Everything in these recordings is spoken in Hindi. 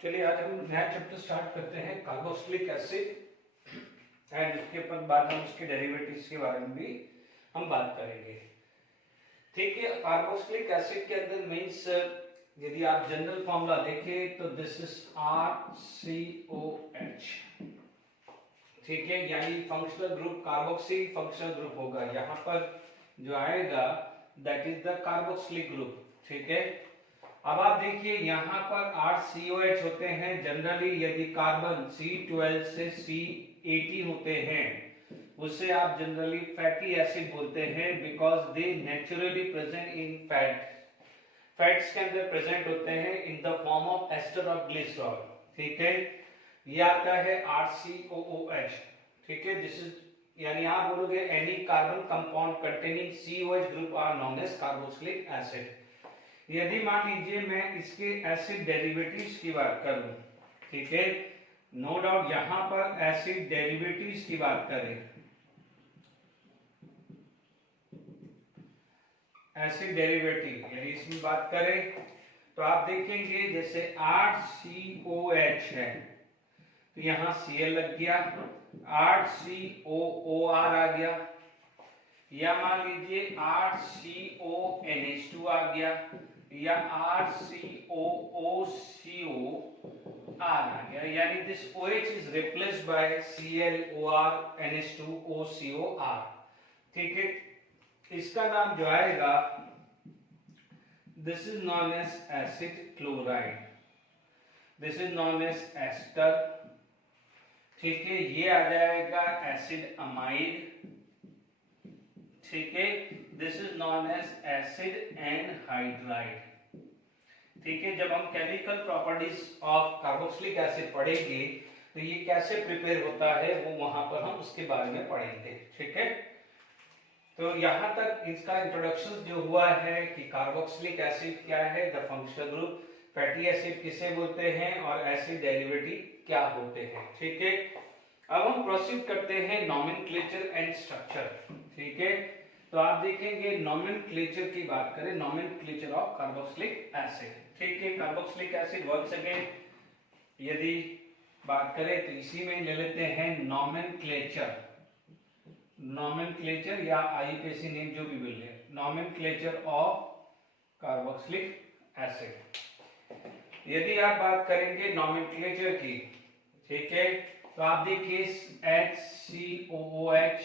चलिए आज हम नया चैप्टर स्टार्ट करते हैं कार्बोक्सिलिक एसिड एंड उसके बाद हम उसके डेरिवेटिव्स के बारे में भी हम बात करेंगे। ठीक है, कार्बोक्सिलिक एसिड के अंदर मींस यदि आप जनरल फॉर्मूला देखें तो दिस इज RCOH। ठीक है, यानी functional group carboxyl functional group होगा। यहाँ पर जो आएगा that is the carboxylic group. ठीक है, अब आप देखिए यहाँ पर 8 COH होते हैं। जनरली यदि कार्बन C12 से C18 होते हैं उससे आप जनरली फैटी एसिड बोलते हैं because they naturally present in fats के अंदर प्रेजेंट होते हैं in the form of ester of glycerol. ठीक है, ये आता है RCOOH। ठीक है, दिस इज यानी आप बोलोगे any carbon compound containing COH group are known as carboxylic acid. यदि मान लीजिए मैं इसके एसिड डेरिवेटिव्स की बात करूं, ठीक है, नो डाउट यहां पर एसिड डेरिवेटिव्स की बात करें, एसिड डेरिवेटिव यदि इसमें बात करें तो आप देखेंगे जैसे 8COH है तो यहां Cl लग गया, 8COOR आ गया, या मान लीजिए 8CONH2 आ गया, या RCOOCO आ गया, यानी this OH is replaced by ClOR NH2OCOR। ठीक है, इसका नाम जो आएगा this is known as acid chloride, this is known as ester. ठीक है, ये आ जाएगा एसिड अमाइड। ठीक है, this is known as acid anhydride. ठीक है, जब हम chemical properties of carboxylic acid पढ़ेंगे तो ये कैसे प्रिपेयर होता है वो वहां पर हम उसके बारे में पढ़ेंगे। ठीक है, तो यहां तक इसका इंट्रोडक्शन जो हुआ है कि कार्बोक्सिलिक एसिड क्या है, the functional group, fatty acid किसे बोलते हैं और एसिड डेरिवेटिव क्या होते हैं। ठीक है, अब हम प्रोसीड करते हैं नॉमेनक्लेचर एंड स्ट्रक्चर। ठीक है, तो आप देखेंगे नॉमेनक्लेचर की बात करें, नॉमेनक्लेचर ऑफ कार्बोक्सिलिक एसिड। ठीक है, कार्बोक्सिलिक एसिड वंस अगेन यदि बात करें तो इसी में ले लेते हैं नॉमेनक्लेचर, नॉमेनक्लेचर या आईयूपीएसी नेम जो भी बोले, नॉमेनक्लेचर ऑफ कार्बोक्सिलिक एसिड। यदि आप बात करेंगे नॉमेनक्लेचर की, ठीक है, तो आप देखिए HCOOH,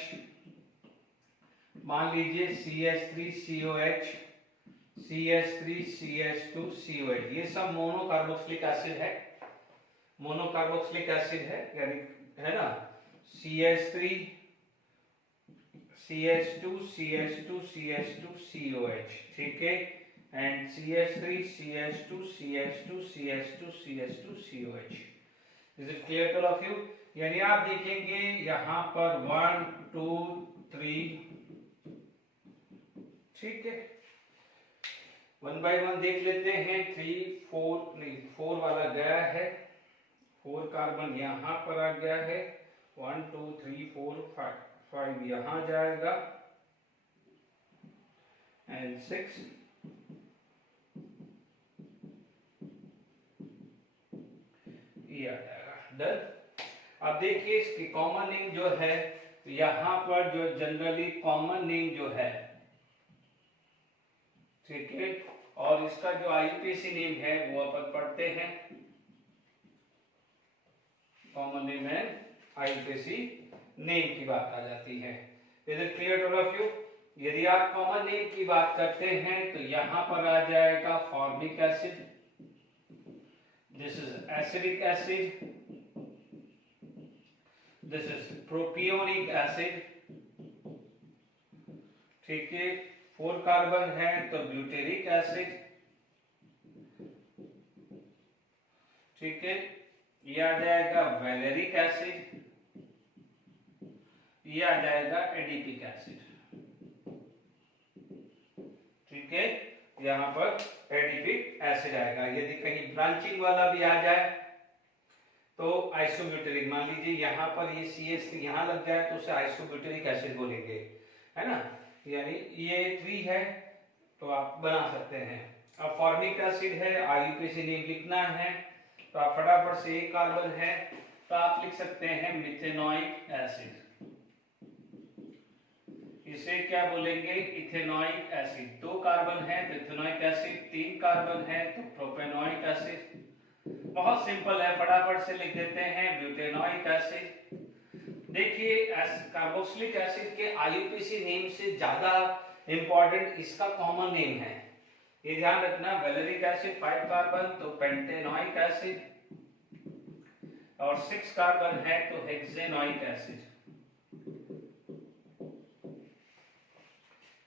मान लीजिए CH3COH, CH3CH2COH, ये सब मोनोकार्बोक्सिलिक एसिड है, मोनोकार्बोक्सिलिक एसिड है, यानी है ना, CH3 CH2 CH2 CH2 COH। ठीक है, and CH3 CH2 CH2 CH2 CH2 COH। Is it clear to all of you? यानी आप देखेंगे यहां पर 1 2 3, ठीक है, वन बाय वन देख लेते हैं। 3 4 नहीं 4 वाला गया है, 4 कार्बन यहां पर आ गया है, 1 2 3 4 5 यहां जाएगा एंड 6 ये आ जाएगा। डन। अब देखिए इसकी कॉमन नेम जो है, तो यहां पर जो जनरली कॉमन नेम जो है, ठीक है, और इसका जो आईयूपीएसी नेम है वो अपन पढ़ते हैं, common name and IUPAC name की बात आ जाती है। Is it clear to all of you? यदि आप कॉमन नेम की बात करते हैं तो यहां पर आ जाएगा formic acid, this is acidic acid, this is propionic acid. ठीक है, 4 कार्बन है तो ब्यूटेरिक एसिड। ठीक है, ये आ जाएगा वैलेरिक एसिड, ये आ जाएगा एडिपिक एसिड। ठीक है, यहां पर एडिपिक एसिड आएगा। यदि कहीं ब्रांचिंग वाला भी आ जाए तो आइसोब्यूटेरिक, मान लीजिए यहां पर ये CH3 यहां लग जाए तो उसे आइसोब्यूटेरिक एसिड बोलेंगे, है ना, यानी ये 3 है तो आप बना सकते हैं। अब फॉर्मिक एसिड है, आईयूपीएसी नेम लिखना है, तो आप फटाफट से एक कार्बन है तो आप लिख सकते हैं मिथेनोइक एसिड। इसे क्या बोलेंगे? Ethanoic acid. 2 कार्बन है तो इथेनोइक एसिड, 3 कार्बन है तो प्रोपेनोइक एसिड। बहुत सिंपल है, फटाफट से लिख देते हैं ब्यूटेनोइक एसिड। देखिए कार्बोक्सिलिक एसिड के आईयूपीएसी नेम से ज्यादा इंपॉर्टेंट इसका कॉमन नेम है, ये ध्यान रखना। वैलेरिक एसिड 5 कार्बन तो पेंटेनोइक एसिड, और 6 कार्बन है तो हेक्सेनोइक एसिड।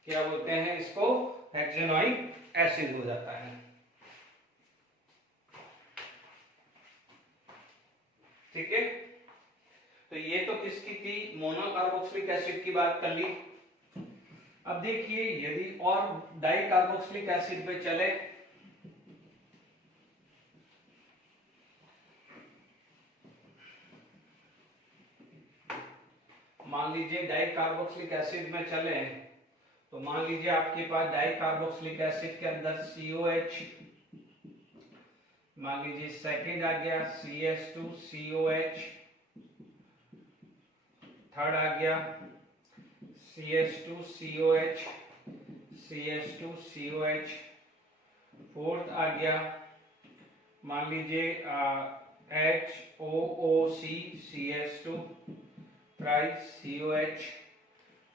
क्या बोलते हैं इसको? हेक्सेनोइक एसिड हो जाता है। ठीक है, तो ये तो किसकी थी? मोनोकार्बोक्सिलिक एसिड की बात कर ली। अब देखिए यदि और डाई कार्बोक्सिलिक एसिड पे चले, मान लीजिए डाई कार्बोक्सिलिक एसिड में चले, तो मान लीजिए आपके पास डाई कार्बोक्सिलिक एसिड के अंदर COH, मान लीजिए सेकंड आ गया CH2COH, थर्ड आ गया CH2COH, CH2COH, फोर्थ आ गया मान लीजिए HOOC CH2 thrice COH,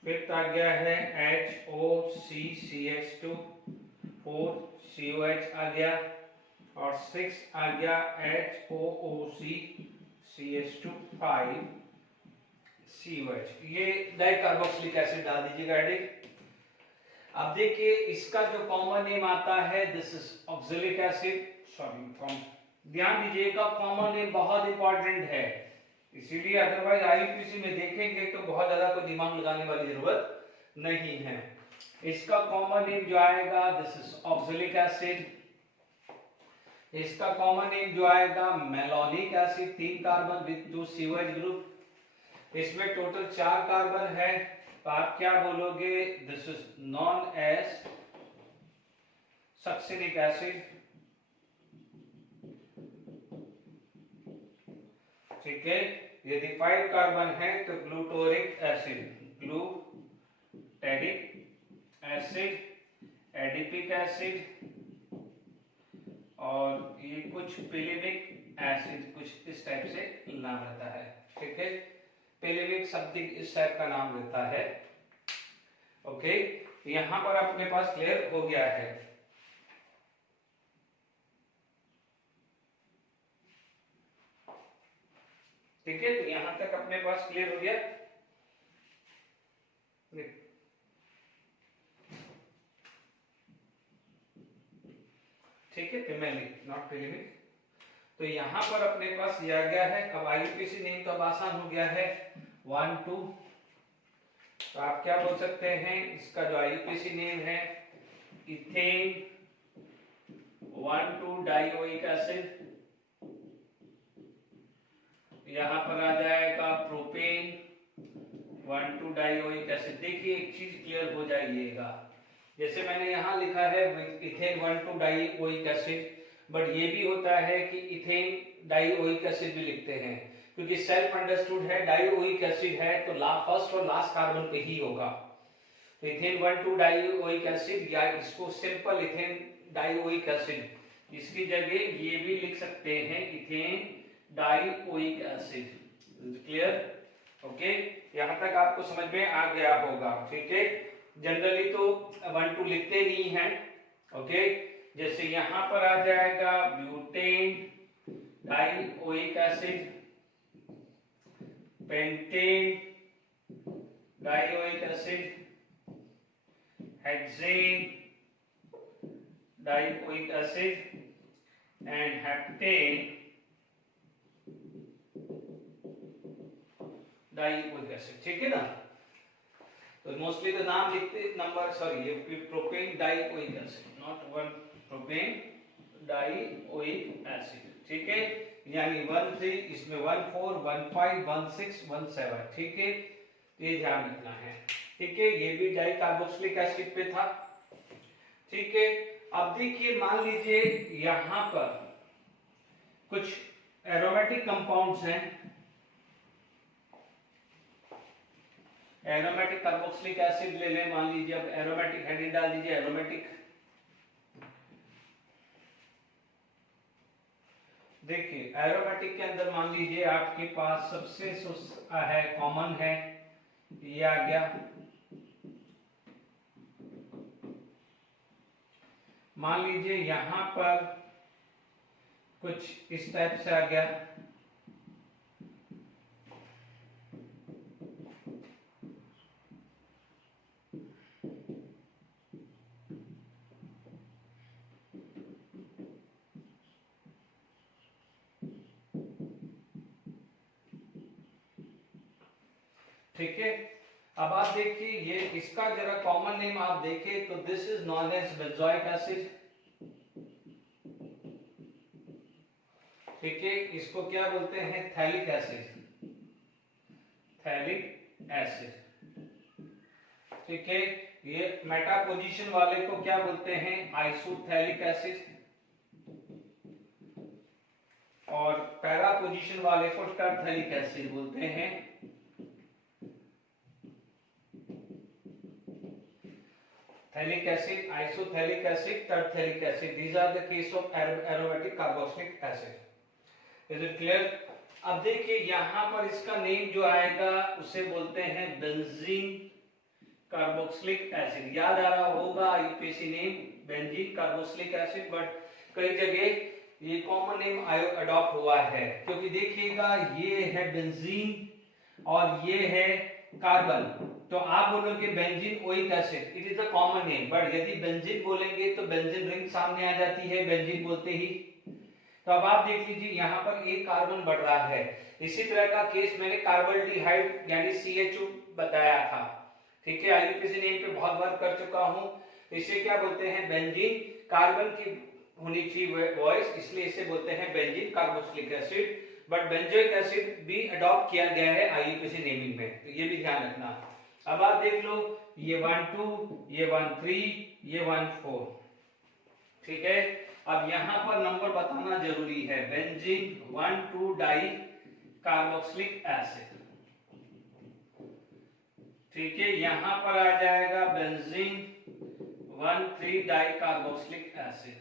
fifth आ गया है HOCCH2 फोर्थ COH आ गया, और सिक्स आ गया HOOC CH2 5 COH। ये डाइकार्बोक्सिलिक एसिड डाल दीजिएगा एडिट। अब देखिए इसका जो कॉमन नेम आता है this is oxalic acid, sorry ध्यान दीजिएगा कॉमन नेम बहुत इंपॉर्टेंट है, इसीलिए अदरवाइज आईयूपीएसी में देखेंगे तो बहुत ज्यादा कोई दिमाग लगाने वाली जरूरत नहीं है। इसका कॉमन नेम जो आएगा दिस इज ऑक्सैलिक एसिड। इसका कॉमन नेम जो आएगा malonic acid, 3 carbon with 2 COH group. इसमें टोटल 4 कार्बन है, तो आप क्या बोलोगे? This is known as succinic acid. ठीक है, यदि 5 कार्बन है तो glutaric acid, glutaric acid, adipic acid, और ये कुछ पिलिनिक एसिड, कुछ इस टाइप से नाम रहता है। ठीक है, पिलिनिक समथिंग इस टाइप का नाम रहता है। ओके, यहां पर अपने पास क्लियर हो गया है। ठीक है, तो यहां तक अपने पास क्लियर हो गया। ठीक है, पिमेलिक नॉट पिलिनिक। तो यहां पर अपने पास ये आ गया है। अब आईयूपीएसी नेम तो अब आसान हो गया है 1 2, तो आप क्या बोल सकते हैं? इसका जो आईयूपीएसी नेम है इथेन 1,2 डाइओइक एसिड। यहां पर आ जाएगा प्रोपेन 1,2 डाइओइक एसिड। देखिए एक चीज क्लियर हो जाइएगा, जैसे मैंने यहां लिखा है इथेन 1,2 डाइओइक एसिड, बट ये भी होता है कि इथेन डाइओइक एसिड भी लिखते हैं, क्योंकि सेल्फ अंडरस्टूड है डाइओइक एसिड है तो फर्स्ट और लास्ट कार्बन पे ही होगा। तो इथेन 1,2 डाइओइक एसिड, या इसको सिंपल इथेन डाइओइक एसिड, इसकी जगह ये भी लिख सकते हैं ethane dioic acid. Clear? Okay, यहां तक आपको समझ में आ गया होगा। ठीक है, जनरली तो 1,2 लिखते नहीं हैं। ओके, जैसे यहां पर आ जाएगा butane dioic acid, pentane dioic acid, hexane dioic acid and heptane dioic acid. ठीक है ना? तो मोस्टली तो नाम लिखते नंबर, सॉरी ये propane dioic acid, not 1 propane dioic acid. ठीक है, यानी 1,3, इसमें 1,4 1,5 1,6 1,7। ठीक है, ये ध्यान रखना है। ठीक है, ये भी डाई कार्बोक्सिलिक एसिड पे था। ठीक है, अब देखिए मान लीजिए यहां पर कुछ एरोमेटिक कंपाउंड्स हैं, एरोमेटिक कार्बोक्सिलिक एसिड ले लें, मान लीजिए, अब एरोमेटिक हेडिंग डाल दीजिए एरोमेटिक। देखिए एरोमेटिक के अंदर मान लीजिए आपके पास सबसे है कॉमन है, ये आ गया, मान लीजिए यहां पर कुछ इस टाइप से आ गया, ठीक है। अब आप देखिए ये इसका जरा कॉमन नेम आप देखें तो this is known as benzoic acid, ठीक है। इसको क्या बोलते हैं? थैलिक एसिड, थैलिक एसिड, ठीक है। ये मेटा पोजीशन वाले को क्या बोलते हैं? आइसोथैलिक एसिड, और पैरा पोजीशन वाले को टरथैलिक एसिड बोलते हैं। Phthalic acid, isophthalic acid, terephthalic acid, these are the case of aromatic carboxylic acid. Is it clear? अब देखिए यहां पर इसका नेम जो आएगा उसे बोलते हैं बेंजीन कार्बोक्सिलिक एसिड। याद आ रहा होगा UPSC name benzene carboxylic acid, but कई जगह ये कॉमन नेम अडॉप्ट हुआ है, क्योंकि देखिएगा ये है बेंजीन और ये है कार्बन, तो आप बोलोगे benzene oic acid, it is a common name, but यदि बेंजीन बोलेंगे तो बेंजीन रिंग सामने आ जाती है बेंजीन बोलते ही। तो अब आप देख लीजिए यहाँ पर एक कार्बन बढ़ रहा है। इसी तरह का केस मैंने कार्बल्डिहाइड यानी CHO बताया था, ठीक है। आईयूपीएसी नेम पे बहुत बार कर चुका हूँ। इसे क्या बोलते हैं? बेंजीन, कार्बन की होनी चाहिए वॉइस, इसलिए इसे बोलते हैं benzene carboxylic acid, but benzoic acid भी अडॉप्ट किया गया है आईयूपीएसी नेमिंग में, तो ये भी ध्यान रखना। अब आप देख लो ये 1,2, ये 1,3, ये 1,4, ठीक है। अब यहां पर नंबर बताना जरूरी है। बेंजीन 1,2 डाई कार्बोक्सिलिक एसिड, ठीक है। यहां पर आ जाएगा बेंजीन 1,3 डाई कार्बोक्सिलिक एसिड,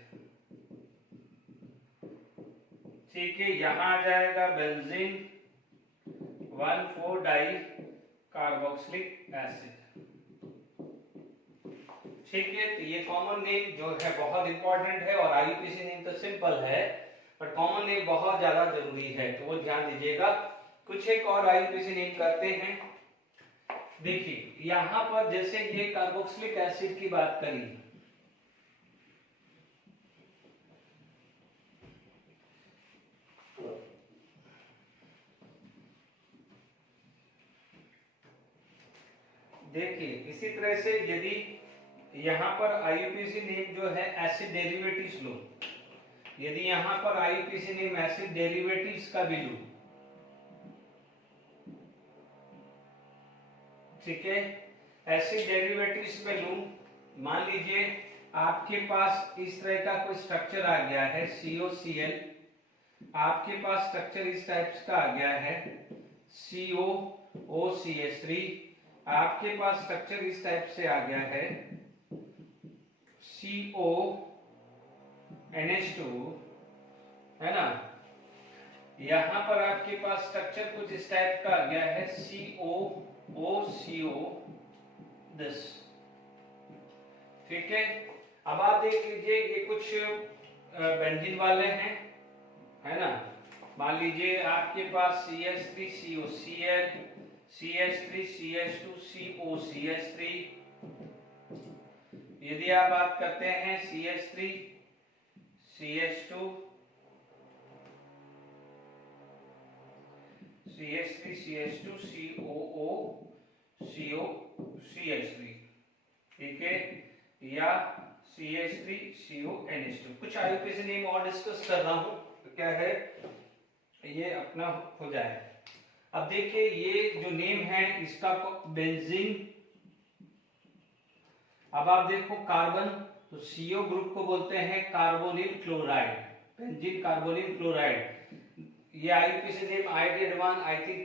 ठीक है। यहां आ जाएगा बेंजीन 1,4 डाई कार्बोक्सिलिक एसिड, ठीक है। तो ये कॉमन नेम जो है बहुत इंपॉर्टेंट है, और आईयूपीएसी नेम तो सिंपल है पर कॉमन नेम बहुत ज्यादा जरूरी है, तो वो ध्यान दीजिएगा। कुछ एक और आईयूपीएसी नेम करते हैं। देखिए यहां पर जैसे ये कार्बोक्सिलिक एसिड की बात करी, देखिए इसी तरह से यदि यहां पर आईयूपीएसी नेम जो है एसिड डेरिवेटिव्स लो, यदि यहां पर आईयूपीएसी नेम एसिड डेरिवेटिव्स का भी लो, ठीक है। एसिड डेरिवेटिव्स पे लूं, मान लीजिए आपके पास इस तरह का कोई स्ट्रक्चर आ गया है COCl, आपके पास स्ट्रक्चर इस टाइप का आ गया है COOCH3, आपके पास स्ट्रक्चर इस टाइप से आ गया है CONH2, है ना। यहां पर आपके पास स्ट्रक्चर कुछ इस टाइप का आ गया है COOCO, ठीक है। अब आप देख लीजिए ये कुछ बेंजीन वाले हैं, है ना। मान लीजिए आपके पास CH3COCl, CH3CH2COCH3, यदि आप बात करते हैं CH3CH2 CH3CH2COOCH3, ठीक है, या CH3CONH2। कुछ आईयूपीएसी नेम और डिस्कस कर रहा हूं तो क्या है ये अपना हो जाए। अब देखिए ये जो नेम है इसका बेंजीन, अब आप देखो कार्बन, तो CO ग्रुप को बोलते हैं carbonyl chloride, benzene carbonyl chloride. ये IUPAC name IIT advance I think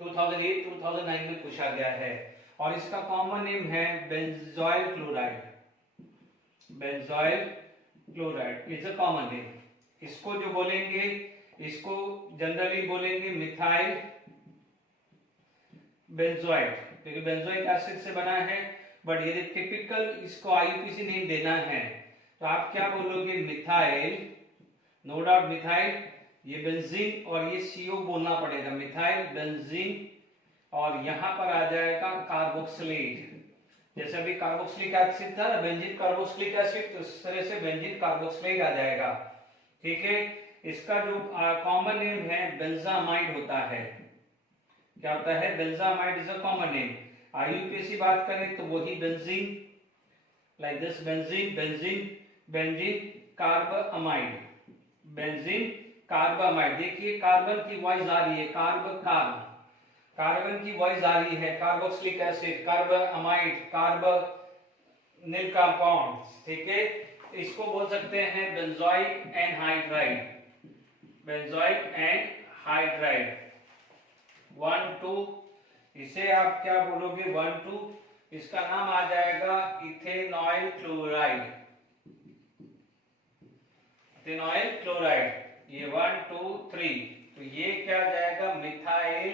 2009 में पूछा गया है। और इसका कॉमन नेम है benzoyl chloride. Benzoyl chloride is a common name. इसको जो बोलेंगे, इसको जनरली बोलेंगे मिथाइल बेंजोइड, क्योंकि बेंजोइक एसिड से बना है। बट यदि टिपिकल इसको आईयूपीएसी नेम देना है तो आप क्या बोलोगे, मिथाइल, नो डाउट मिथाइल, ये बेंजीन और ये सीओ बोलना पड़ेगा, मिथाइल बेंजीन, और यहां पर आ जाएगा कार्बोक्सिलेट। जैसे अभी कार्बोक्सिलिक एसिड था ना, बेंजीन कार्बोक्सिलिक एसिड, तो इस तरह से बेंजीन कार्बोक्सिलेट आ जाएगा। ठीक है, इसका जो कॉमन नेम है बेंजामाइड होता है। क्या होता है, benzamide is a common name. IUPAC बात करें तो वही benzene, like this, benzene, benzene, benzene carbamide, benzene carbamide. देखिए कार्बन की वॉइस आ रही है, कार्बन की वॉइस आ रही है, कार्बोक्सिलिक एसिड, कार्बअमाइड, कार्बोनिल कंपाउंड। ठीक है, इसको बोल सकते हैं बेंजोइक एनहाइड्राइड, बेंजोइक एनहाइड्राइड 1,2। इसे आप क्या बोलोगे, 1,2। इसका नाम आ जाएगा इथेनॉइल क्लोराइड, इथेनॉइल क्लोराइड। ये 1, 2, 3, तो ये क्या आ जाएगा, मिथाइल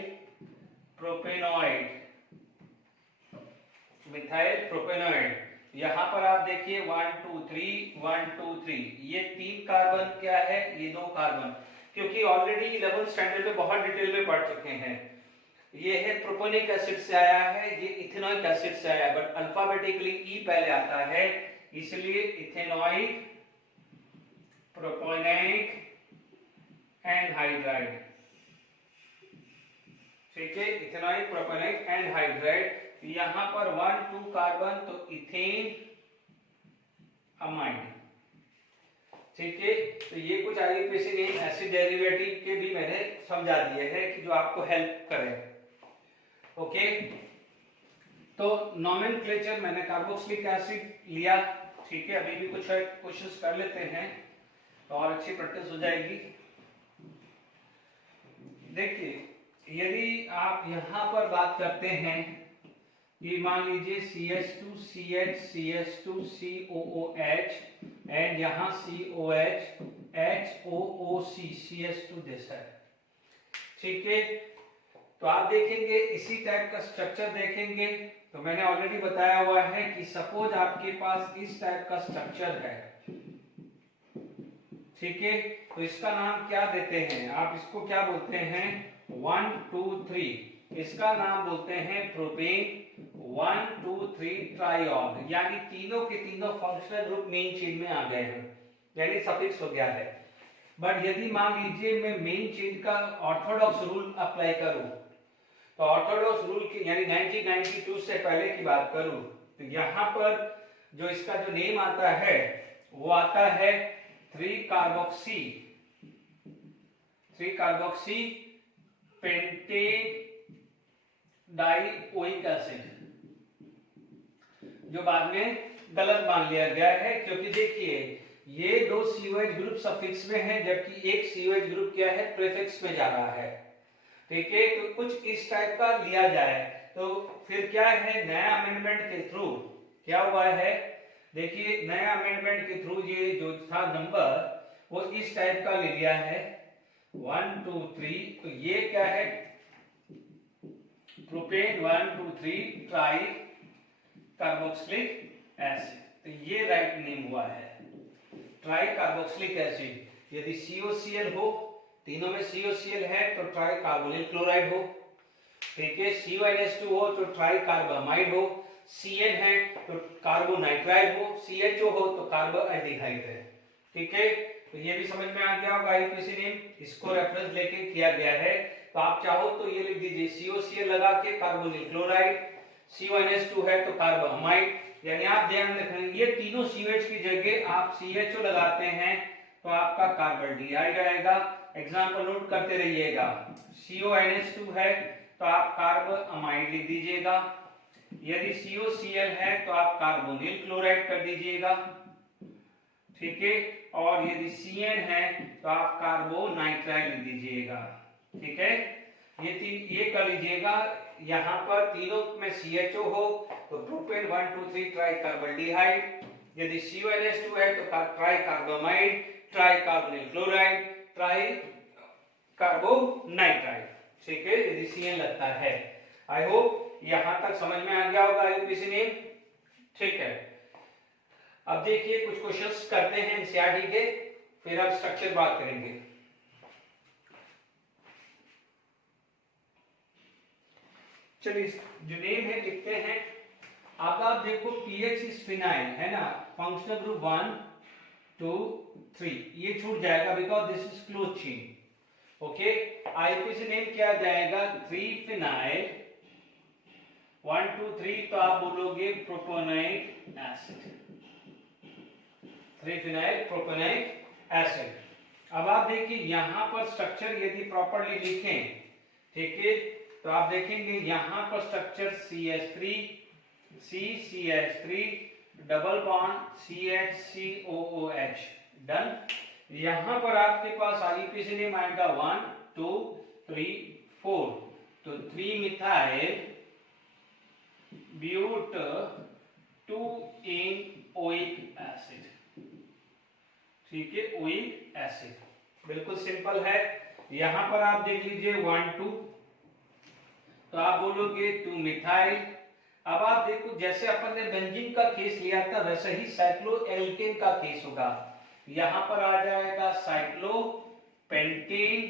प्रोपेनॉइड, मिथाइल प्रोपेनॉइड। यहां पर आप देखिए 1, 2, 3, 1, 2, 3, ये 3 कार्बन क्या है, ये 2 कार्बन, क्योंकि ऑलरेडी 11th स्टैंडर्ड में बहुत डिटेल में पढ़ चुके हैं। ये है प्रोपेनिक एसिड से आया है, ये इथेनॉइक एसिड से आया है, बट अल्फाबेटिकली ई पहले आता है, इसलिए इथेनॉइक प्रोपेनिक एनहाइड्राइड। ठीक है, इथेनॉइक प्रोपेनिक एनहाइड्राइड। यहां पर 1, 2 कार्बन, तो इथेन अमाइड। ठीक है, तो ये कुछ आईयूपीएसी नेम एसिड डेरिवेटिव के भी मैंने समझा दिए हैं कि जो आपको हेल्प करें। ओके, तो नोमेनक्लेचर मैंने कार्बोक्सिलिक एसिड लिया। ठीक है, अभी भी कुछ क्वेश्चंस कर लेते हैं तो और अच्छी प्रैक्टिस हो जाएगी। देखिए, यदि आप यहां पर बात करते हैं कि मान लीजिए CH2 CH CH2 COOH and यहां COH HOOC CH2 दिस है। ठीक है, तो आप देखेंगे इसी टाइप का स्ट्रक्चर देखेंगे, तो मैंने ऑलरेडी बताया हुआ है कि सपोज आपके पास इस टाइप का स्ट्रक्चर है। ठीक है, तो इसका नाम क्या देते हैं, आप इसको क्या बोलते हैं, 1, 2, 3, इसका नाम बोलते हैं प्रोपेन 1, 2, 3 ट्राइऑल, यानी तीनों के तीनों फंक्शनल ग्रुप मेन चेन में आ गए हैं, यानी सफिक्स हो गया है। बट यदि मान लीजिए मैं मेन चेन का ऑर्थोडॉक्स रूल अप्लाई करूं, तो ऑर्थोडॉक्स रूल की यानी 1992 से पहले की बात करूं, तो यहां पर जो इसका जो नेम आता है वो आता है 3 कार्बोक्सी पेंटेडाइओइक एसिड, जो बाद में गलत मान लिया गया है, क्योंकि देखिए ये 2 COH ग्रुप सफिक्स में है, जबकि एक COH ग्रुप क्या है, प्रीफिक्स में जा रहा है। ठीक है, तो कुछ इस टाइप का लिया जाए, तो फिर क्या है, नया अमेंडमेंट के थ्रू क्या हुआ है, देखिए नया अमेंडमेंट के थ्रू ये जो था नंबर वो इस टाइप का ले लिया है 1, 2, 3, तो ये क्या है, प्रोपेन 1, 2, 3 ट्राई कार्बोक्सिलिक एसिड, तो ये राइट नेम हुआ है ट्राई कार्बोक्सिलिक एसिड। यदि COCl हो, तीनों में COCl है तो ट्राई कार्बोनिल क्लोराइड हो। ठीक है, CONH2 हो तो ट्राई कार्बामाइड हो, CN है तो कार्बोनाइट्राइड हो, CHO हो तो कार्बोएल्डिहाइड है। ठीक है, तो ये भी समझ में आ गया होगा आईयूपीएसी नेम, इसको रेफरेंस लेके किया गया है। तो आप चाहो तो ये लिख दीजिए COCl लगा के कार्बोनिल क्लोराइड, CONH2 है तो कार्बामाइड, यानी आप ध्यान रखें ये तीनों COH की जगह आप CHO लगाते हैं तो आपका कार्बोल्डिहाइड आएगा। एग्जांपल नोट करते रहिएगा, CONH2 है तो आप कार्बअमाइड लिख दीजिएगा, यदि COCl है तो आप कार्बोनिल क्लोराइड कर दीजिएगा। ठीक है, और यदि CN है तो आप कार्बोनाइट्राइल लिख दीजिएगा। ठीक है, ये कर लीजिएगा। यहाँ पर तीनों में CHO हो तो प्रोपेन 1 2 3 ट्राई कार्बोल्डिहाइड, यदि CONH2 है तो tri carbamide, tri carbonyl chloride, tri carbonitrile. ठीक है, यदि CN लगता है। आई होप यहां तक समझ में आ गया होगा IUPAC नेम। ठीक है, अब देखिए कुछ क्वेश्चंस करते हैं NCERT के, फिर अब स्ट्रक्चर बात करेंगे। चलिए जो नेम है लिखते हैं। अब आप देखो पीएच इज फिनाइल है ना, फंक्शनल ग्रुप 1 2 3 ये छूट जाएगा because this is close chain. Okay, IUPAC name क्या आ जाएगा 3 फिनाइल 1 2 3 तो आप बोलोगे प्रोपोनाइक एसिड, 3 फिनाइल प्रोपोनाइक एसिड। अब आप देखिए यहां पर स्ट्रक्चर यदि प्रॉपर्ली लिखें, ठीक है, तो आप देखेंगे यहां पर structure CH3 CCH3 double bond CHCOOH done. यहां पर आपके पास IUPAC नेम आएगा 1 2 3 4 तो 3 मिथाइल ब्यूट 2 ओइक एसिड। ठीक है, ओइक एसिड बिल्कुल सिंपल है। यहां पर आप देख लीजिए 1 2 तो आप बोलोगे 2 मिथाइल। अब आप देखो जैसे अपन ने बेंजीन का केस लिया था वैसे ही साइक्लोएल्केन का केस होगा। यहां पर आ जाएगा cyclopentane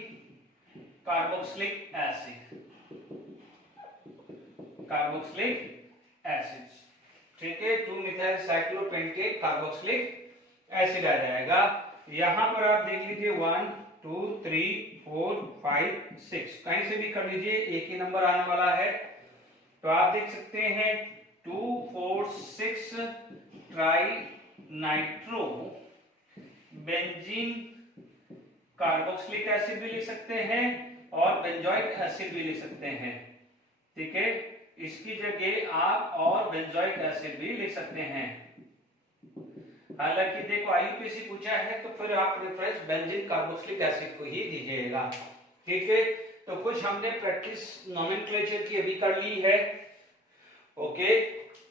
carboxylic acid, carboxylic acid. ठीक है, 2 मिथाइल साइक्लोपेंटेन कार्बोक्सिलिक एसिड आ जाएगा। यहां पर आप देख लीजिए 1 2 3 4 5 6 कहीं से भी कर लीजिए, एक ही नंबर आने वाला है। तो आप देख सकते हैं 2 4 6 tri nitro benzene carboxylic acid भी लिख सकते हैं और बेंजोइक एसिड भी लिख सकते हैं। ठीक है, इसकी जगह आप और बेंजोइक एसिड भी लिख सकते हैं। हालांकि देखो IUPAC पूछा है तो फिर आप रेफरेंस बेंजीन कार्बोक्सिलिक एसिड को ही दीजिएगा। ठीक है, तो कुछ हमने प्रैक्टिस नोमेनक्लेचर की अभी कर ली है। ओके,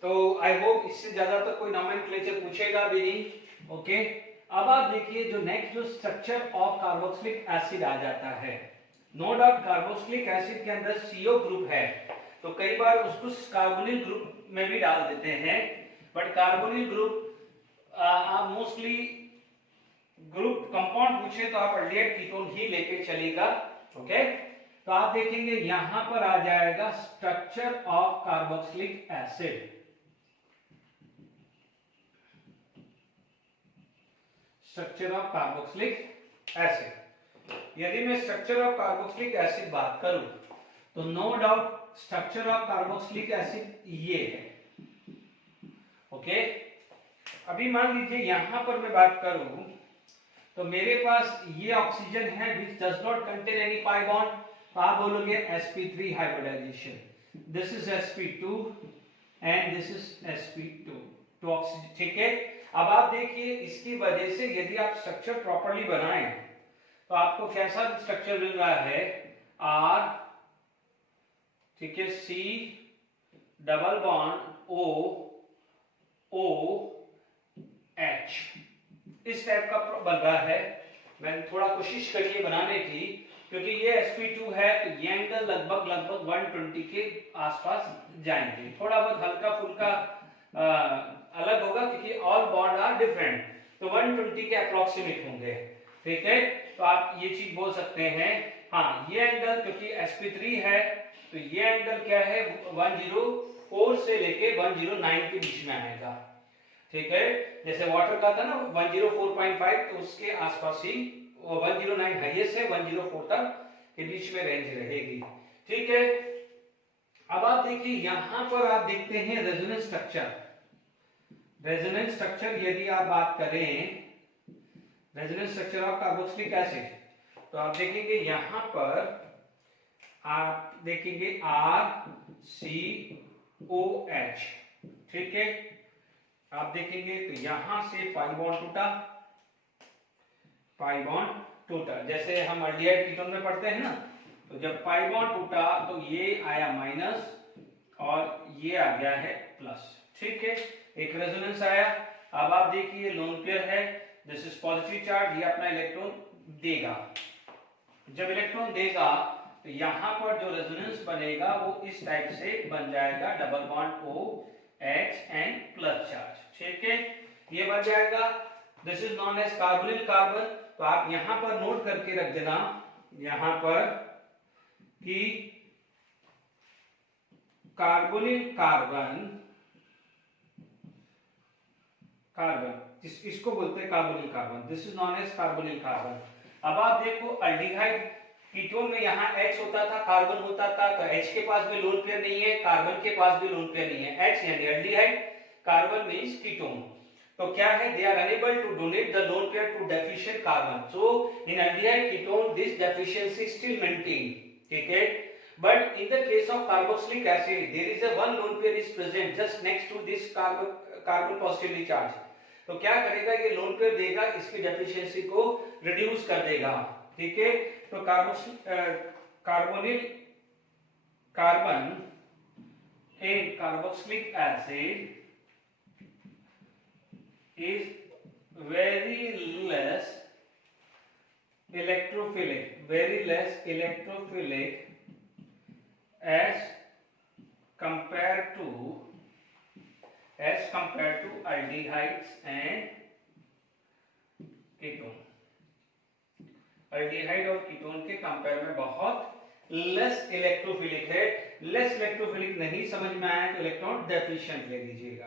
तो आई होप इससे ज्यादा तो कोई नोमेनक्लेचर पूछेगा भी नहीं। ओके, अब आप देखिए जो नेक्स्ट जो स्ट्रक्चर ऑफ कार्बोक्सिलिक एसिड आ जाता है। नो डाउट कार्बोक्सिलिक एसिड के अंदर CO ग्रुप है तो कई बार उसको कार्बोनिल ग्रुप में भी डाल देते हैं, बट कार्बोनिल ग्रुप आप मोस्टली ग्रुप कंपाउंड पूछे तो आप अल्डिहाइड कीटोन ही लेके चलेगा। ओके, तो आप देखेंगे यहां पर आ जाएगा structure of carboxylic acid. Structure of carboxylic acid, यदि मैं स्ट्रक्चर ऑफ कार्बोक्सिलिक एसिड बात करूं तो no doubt structure of carboxylic acid ये है। ओके, अभी मान लीजिए यहां पर मैं बात करूं तो मेरे पास ये ऑक्सीजन है which does not contain any pi bond, तो आप बोलोगे sp3 hybridization, this is sp2 and this is sp2 to oxygen. ठीक है, अब आप देखिए इसकी वजह से यदि आप स्ट्रक्चर प्रॉपर्ली बनाएं तो आपको कैसा स्ट्रक्चर मिल रहा है R, ठीक है, C double bond O H इस टाइप का बन रहा है। मैंने थोड़ा कोशिश करी है बनाने की क्योंकि ये sp2 है तो ये एंगल लगभग 120 के आसपास जाएंगे, थोड़ा बहुत हल्का फुल्का अलग होगा क्योंकि ऑल बॉन्ड आर डिफरेंट, तो 120 के अप्रोक्सीमेट होंगे। ठीक है, तो आप ये चीज बोल सकते हैं। हाँ, ये एंगल क्योंकि sp3 है तो ये एंगल क्या है 104 से लेके 109 के बीच में आएगा। ठीक है, जैसे वाटर का था ना 104.5 तो उसके आसपास ही 109 हाईएस्ट है, 104 तक के बीच में रेंज रहेगी। ठीक है, अब आप देखिए यहां पर आप देखते हैं रेजोनेंस स्ट्रक्चर। रेजोनेंस स्ट्रक्चर यदि आप बात करें resonance structure of carboxylic acid तो आप देखेंगे यहां पर आप देखेंगे RCOH। ठीक है, आप देखेंगे तो यहां से पाई बॉन्ड टूटा पाई बॉन्ड टूटा, जैसे हम एल्डिहाइड कीटोन में पढ़ते हैं ना, तो जब पाई बॉन्ड टूटा तो ये आया माइनस और ये आ गया है प्लस। ठीक है, एक रेजोनेंस आया। अब आप देखिए लोन पेयर है, दिस इज पॉजिटिव चार्ज, ये अपना इलेक्ट्रॉन देगा। जब इलेक्ट्रॉन देगा तो यहां पर जो रेजोनेंस बनेगा वो इस टाइप से बन जाएगा, double bond O H and plus charge. ठीक है, ये बन जाएगा, this is known as carbonyl carbon. तो आप यहां पर नोट करके रख देना यहां पर कि कार्बोनिल कार्बन, इसको बोलते हैं carbonyl carbon, this is known as carbonyl carbon. अब आप देखो एल्डिहाइड कीटोन में यहाँ H होता था, कार्बन होता था, तो H के पास भी लोन पेयर नहीं है, कार्बन के पास भी लोन पेयर नहीं है। H यानी एल्डिहाइड, कार्बन मींस कीटोन। तो क्या है, they are unable to donate the lone pair to deficient carbon, so in aldehyde ketone this deficiency still maintain. ठीक है, but in the case of carboxylic acid there is a one lone pair is present just next to this carbon positively charged। तो क्या करेगा, ये लोन पेयर देगा, इसकी डेफिशिएंसी को रिड्यूस कर देगा। ठीक है, तो carbonyl carbon in carboxylic acid is very less electrophilic as compared to aldehydes and ketone। Aldehyde और कीटोन के कंपेयर में बहुत लेस इलेक्ट्रोफिलिक है। लेस इलेक्ट्रोफिलिक नहीं समझ में आया तो इलेक्ट्रॉन डेफिशिएंट ले लीजिएगा,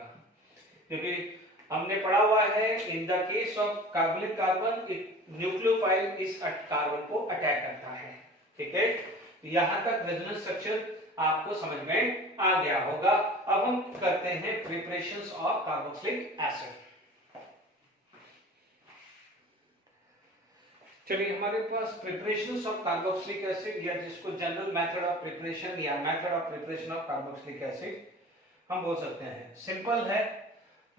क्योंकि हमने पढ़ा हुआ है in the case of carbonyl carbon nucleophile इस कार्बन को अटैक करता है। ठीक है, यहां तक रेजोनेंस स्ट्रक्चर आपको समझ में आ गया होगा। अब हम करते हैं प्रिपरेशंस ऑफ कार्बोक्सिलिक एसिड। चलिए, हमारे पास प्रिपरेशंस ऑफ कार्बोक्सिलिक एसिड या जिसको जनरल मेथड ऑफ प्रिपरेशन या method of preparation of carboxylic acid हम बोल सकते हैं। सिंपल है,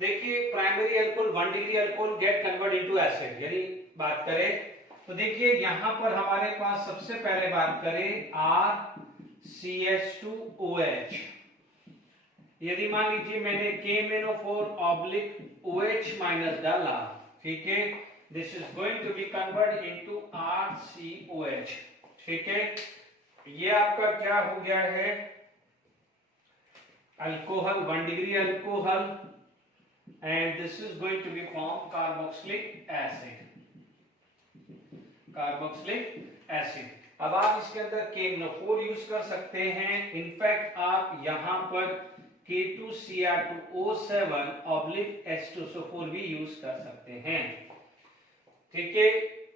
देखिए primary alcohol 1 degree alcohol gate convert into acid. यदि बात करें तो देखिए यहां पर हमारे पास सबसे पहले बात करें RCH2OH। यदि मान लीजिए मैंने KMnO4/OH माइनस डाला, ठीक है, this is going to be converted into RCOH। ठीक है, ये आपका क्या हो गया है, alcohol 1 degree alcohol, and this is going to be formed carboxylic acid। अब आप इसके अंदर KMnO4 यूज कर सकते हैं। इनफैक्ट आप यहां पर K2Cr2O7/H2SO4 भी यूज कर सकते हैं। ठीक है,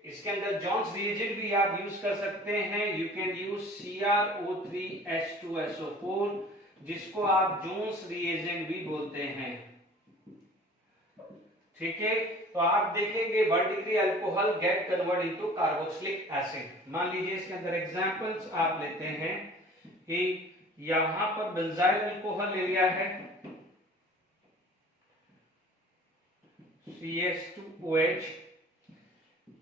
इसके अंदर जॉन्स रिएजेंट भी आप यूज कर सकते हैं। यू कैन यूज CrO3H2SO4, जिसको आप जोन्स रिएजेंट भी बोलते हैं। ठीक है, तो आप देखेंगे 1 degree alcohol gate convert into carboxylic acid. मान लीजिए इसके अंदर एग्जांपल्स आप लेते हैं कि यहां पर बेंजाइल अल्कोहल ले लिया है, CH2OH।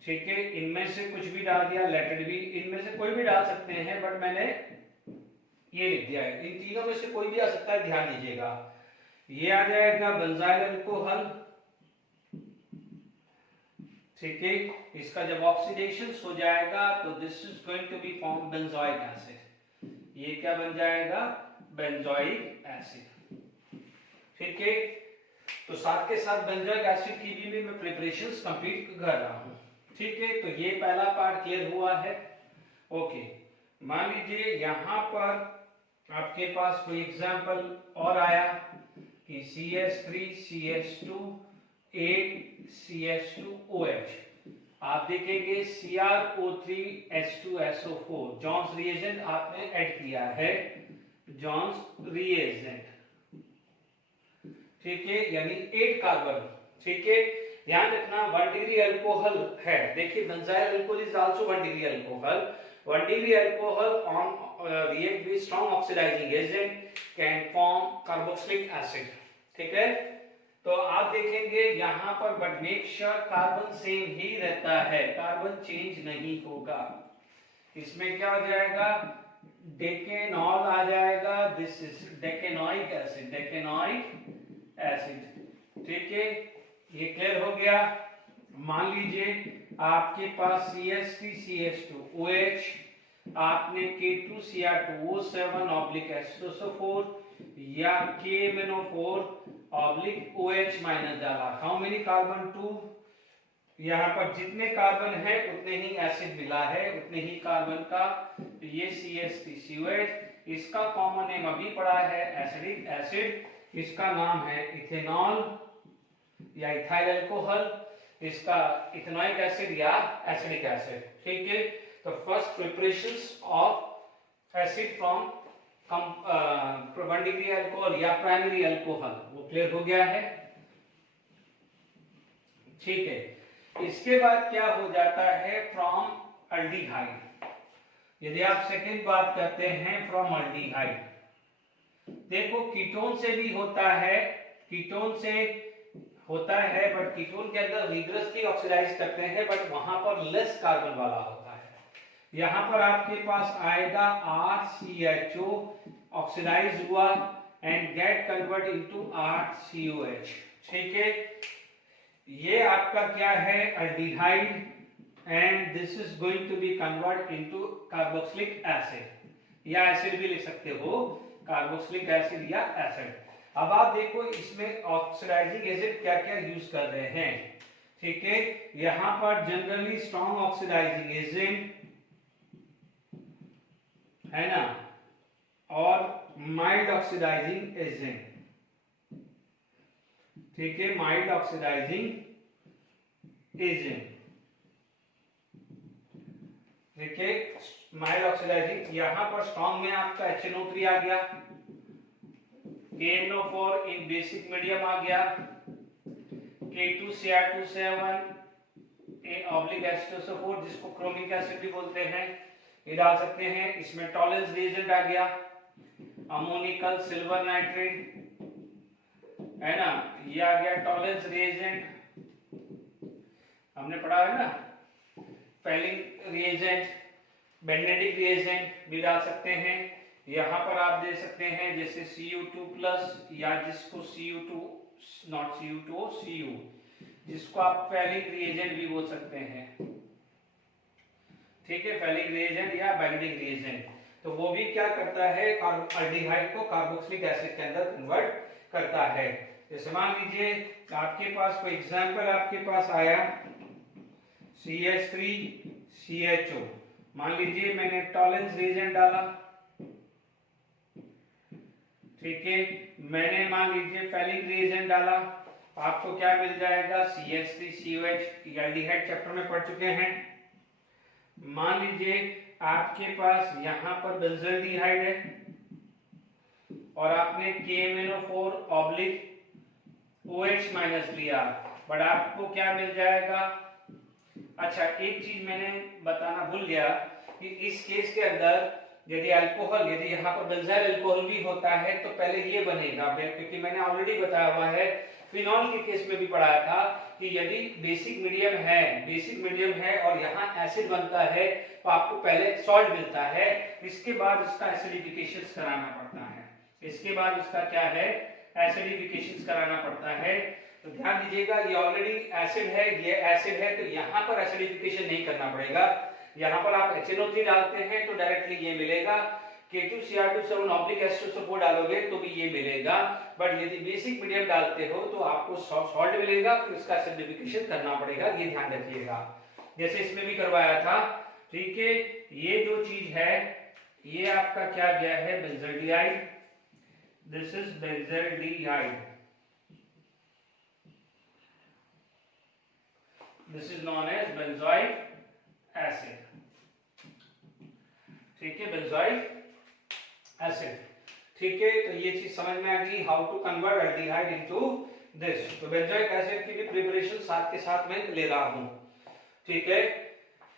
ठीक है, इनमें से कुछ भी डाल दिया, लेटेड भी, इनमें से कोई भी डाल सकते हैं, बट मैंने ये लिख दिया है। इन तीनों में से कोई भी आ सकता है, ध्यान दीजिएगा। ये आ जाएगा बेंजाइल अल्कोहल। ठीक है, इसका जब ऑक्सीडेशन हो जाएगा तो this is going to be form benzoic acid. ये क्या बन जाएगा, बेंजोइक एसिड। ठीक है, तो साथ के साथ बेंजोइक एसिड की भी मैं प्रिपरेशंस कंप्लीट कर रहा हूं। ठीक है, तो ये पहला पार्ट क्लियर हुआ है। ओके, मान लीजिए यहां पर आपके पास कोई एग्जांपल और आया कि CH3CH2 8CH2OH। आप देखेंगे CrO3H2SO4 जॉन्स रिएजेंट आपने ऐड किया है, जॉन्स रिएजेंट। ठीक है, यानी 8 कार्बन। ठीक है, ध्यान रखना 1 डिग्री अल्कोहल है। देखिए benzyl alcohol is also 1 degree alcohol. 1 degree alcohol on react with strong oxidizing agent can form carboxylic acid। ठीक है, तो आप देखेंगे यहाँ पर but make sure carbon same ही रहता है, कार्बन चेंज नहीं होगा। इसमें क्या हो जाएगा, डेकेनॉल आ जाएगा, दिस इज डेकेनोइक एसिड, डेकेनोइक एसिड। ठीक है, ये क्लियर हो गया। मान लीजिए आपके पास CH3CH2 OH, आपने K2Cr2O7 या KMnO4 OH माइनस डाला। हाउ मेनी कार्बन 2, यहाँ पर जितने कार्बन है उतने ही एसिड मिला है, उतने ही कार्बन का। ये CH3COH, इसका कॉमन नेम अभी पड़ा है एसिडिक एसिड, इसका नाम है इथेनॉल या इथाइल अल्कोहल, इसका इथेनोइक एसिड या एसिडिक एसिड। ठीक है, तो first preparations of acid from 1 degree alcohol या प्राइमरी अल्कोहल वो क्लियर हो गया है। ठीक है, इसके बाद क्या हो जाता है, फ्रॉम अल्डिहाइड। यदि आप सेकंड बात करते हैं फ्रॉम अल्डिहाइड, देखो कीटोन से भी होता है, कीटोन से होता है, बट कीटोन के अंदर रिग्रेसली ऑक्सीडाइज करते हैं, बट वहां पर लेस कार्बन वाला होता है। यहां पर आपके पास आएगा RCHO ऑक्सीडाइज हुआ and get convert into RCOH। ठीक है, ये आपका क्या है, aldehyde, and this is going to be convert into carboxylic acid, या एसिड भी लिख सकते हो, कार्बोक्सिलिक एसिड या एसिड। अब आप देखो इसमें ऑक्सीडाइजिंग एजेंट क्या क्या यूज कर रहे हैं। ठीक है, यहां पर जनरली स्ट्रॉन्ग ऑक्सीडाइजिंग एजेंट है ना, और माइल्ड ऑक्सीडाइजिंग एजेंट। ठीक है, माइल्ड ऑक्सीडाइजिंग एजेंट। ठीक है, माइल्ड ऑक्सीडाइजिंग, यहां पर स्ट्रॉन्ग में आपका HNO3 आ गया, KMnO4 एक बेसिक मीडियम आ गया, K2Cr2 ऑब्लिक H2SO4 जिसको क्रोमिक एसिड भी बोलते हैं, ये डाल सकते हैं। इसमें टॉलेंस रिएजेंट आ गया, अमोनिकल सिल्वर नाइट्रेट है ना, ये आ गया टॉलेंस रिएजेंट, हमने पढ़ा है ना, फेलिंग रिएजेंट, बेनेडिक्ट रिएजेंट भी डाल सकते हैं। यहां पर आप दे सकते हैं जैसे Cu2+ या जिसको Cu2 नॉट Cu2 Cu, जिसको आप फेलिक रिएजेंट भी बोल सकते हैं। ठीक है, फेलिक रिएजेंट या बेनेडिक्ट रिएजेंट, तो वो भी क्या करता है, अल्डिहाइड को कार्बोक्सिलिक एसिड के अंदर कन्वर्ट करता है। जैसे मान लीजिए आपके पास कोई एग्जांपल आपके पास आया CH3CHO, मान लीजिए मैंने टॉलेंस रिएजेंट डाला। ठीक है, मैंने मान लीजिए फेलिक रिएजेंट डाला, आपको क्या मिल जाएगा, CH3COH, एल्डिहाइड चैप्टर में पढ़ चुके हैं। मान लीजिए आपके पास यहां पर बेंजल्डिहाइड है और आपने KMnO4 ऑब्लिक OH माइनस लिया, बट आपको क्या मिल जाएगा। अच्छा, एक चीज मैंने बताना भूल गया कि इस केस के अंदर यदि अल्कोहल, यदि यहाँ पर बेंजाइल अल्कोहल भी होता है तो पहले ये बनेगा, क्योंकि मैंने ऑलरेडी बताया हुआ है, फिनॉल के केस में भी पढ़ाया था कि यदि बेसिक मीडियम है और यहाँ एसिड बनता है तो आपको पहले सॉल्ट मिलता है, इसके बाद उसका एसिडिफिकेशन कराना पड़ता है, इसके बाद उसका क्या है, एसिडिफिकेशन कराना पड़ता है। तो ध्यान दीजिएगा, ये ऑलरेडी एसिड है, ये एसिड है, तो यहाँ पर एसिडिफिकेशन नहीं करना पड़ेगा। यहाँ पर आप HNO3 डालते हैं तो डायरेक्टली ये मिलेगा, K2Cr2 ऑब्लिक H2SO4 डालोगे तो भी ये मिलेगा, बट यदि बेसिक मीडियम डालते हो तो आपको सॉल्ट मिलेगा, फिर इसका एसिडिफिकेशन करना पड़ेगा, ये ध्यान रखिएगा, जैसे इसमें भी करवाया था। ठीक है, ये जो चीज है ये आपका क्या गया है, benzaldehyde, this is benzaldehyde, this is known as benzoic acid. ठीक है, बेंजोइक एसिड। ठीक है, तो ये चीज समझ में आ गई, how to convert aldehyde into this. तो बेंजोइक एसिड की भी प्रिपरेशन साथ के साथ में ले रहा हूं। ठीक है,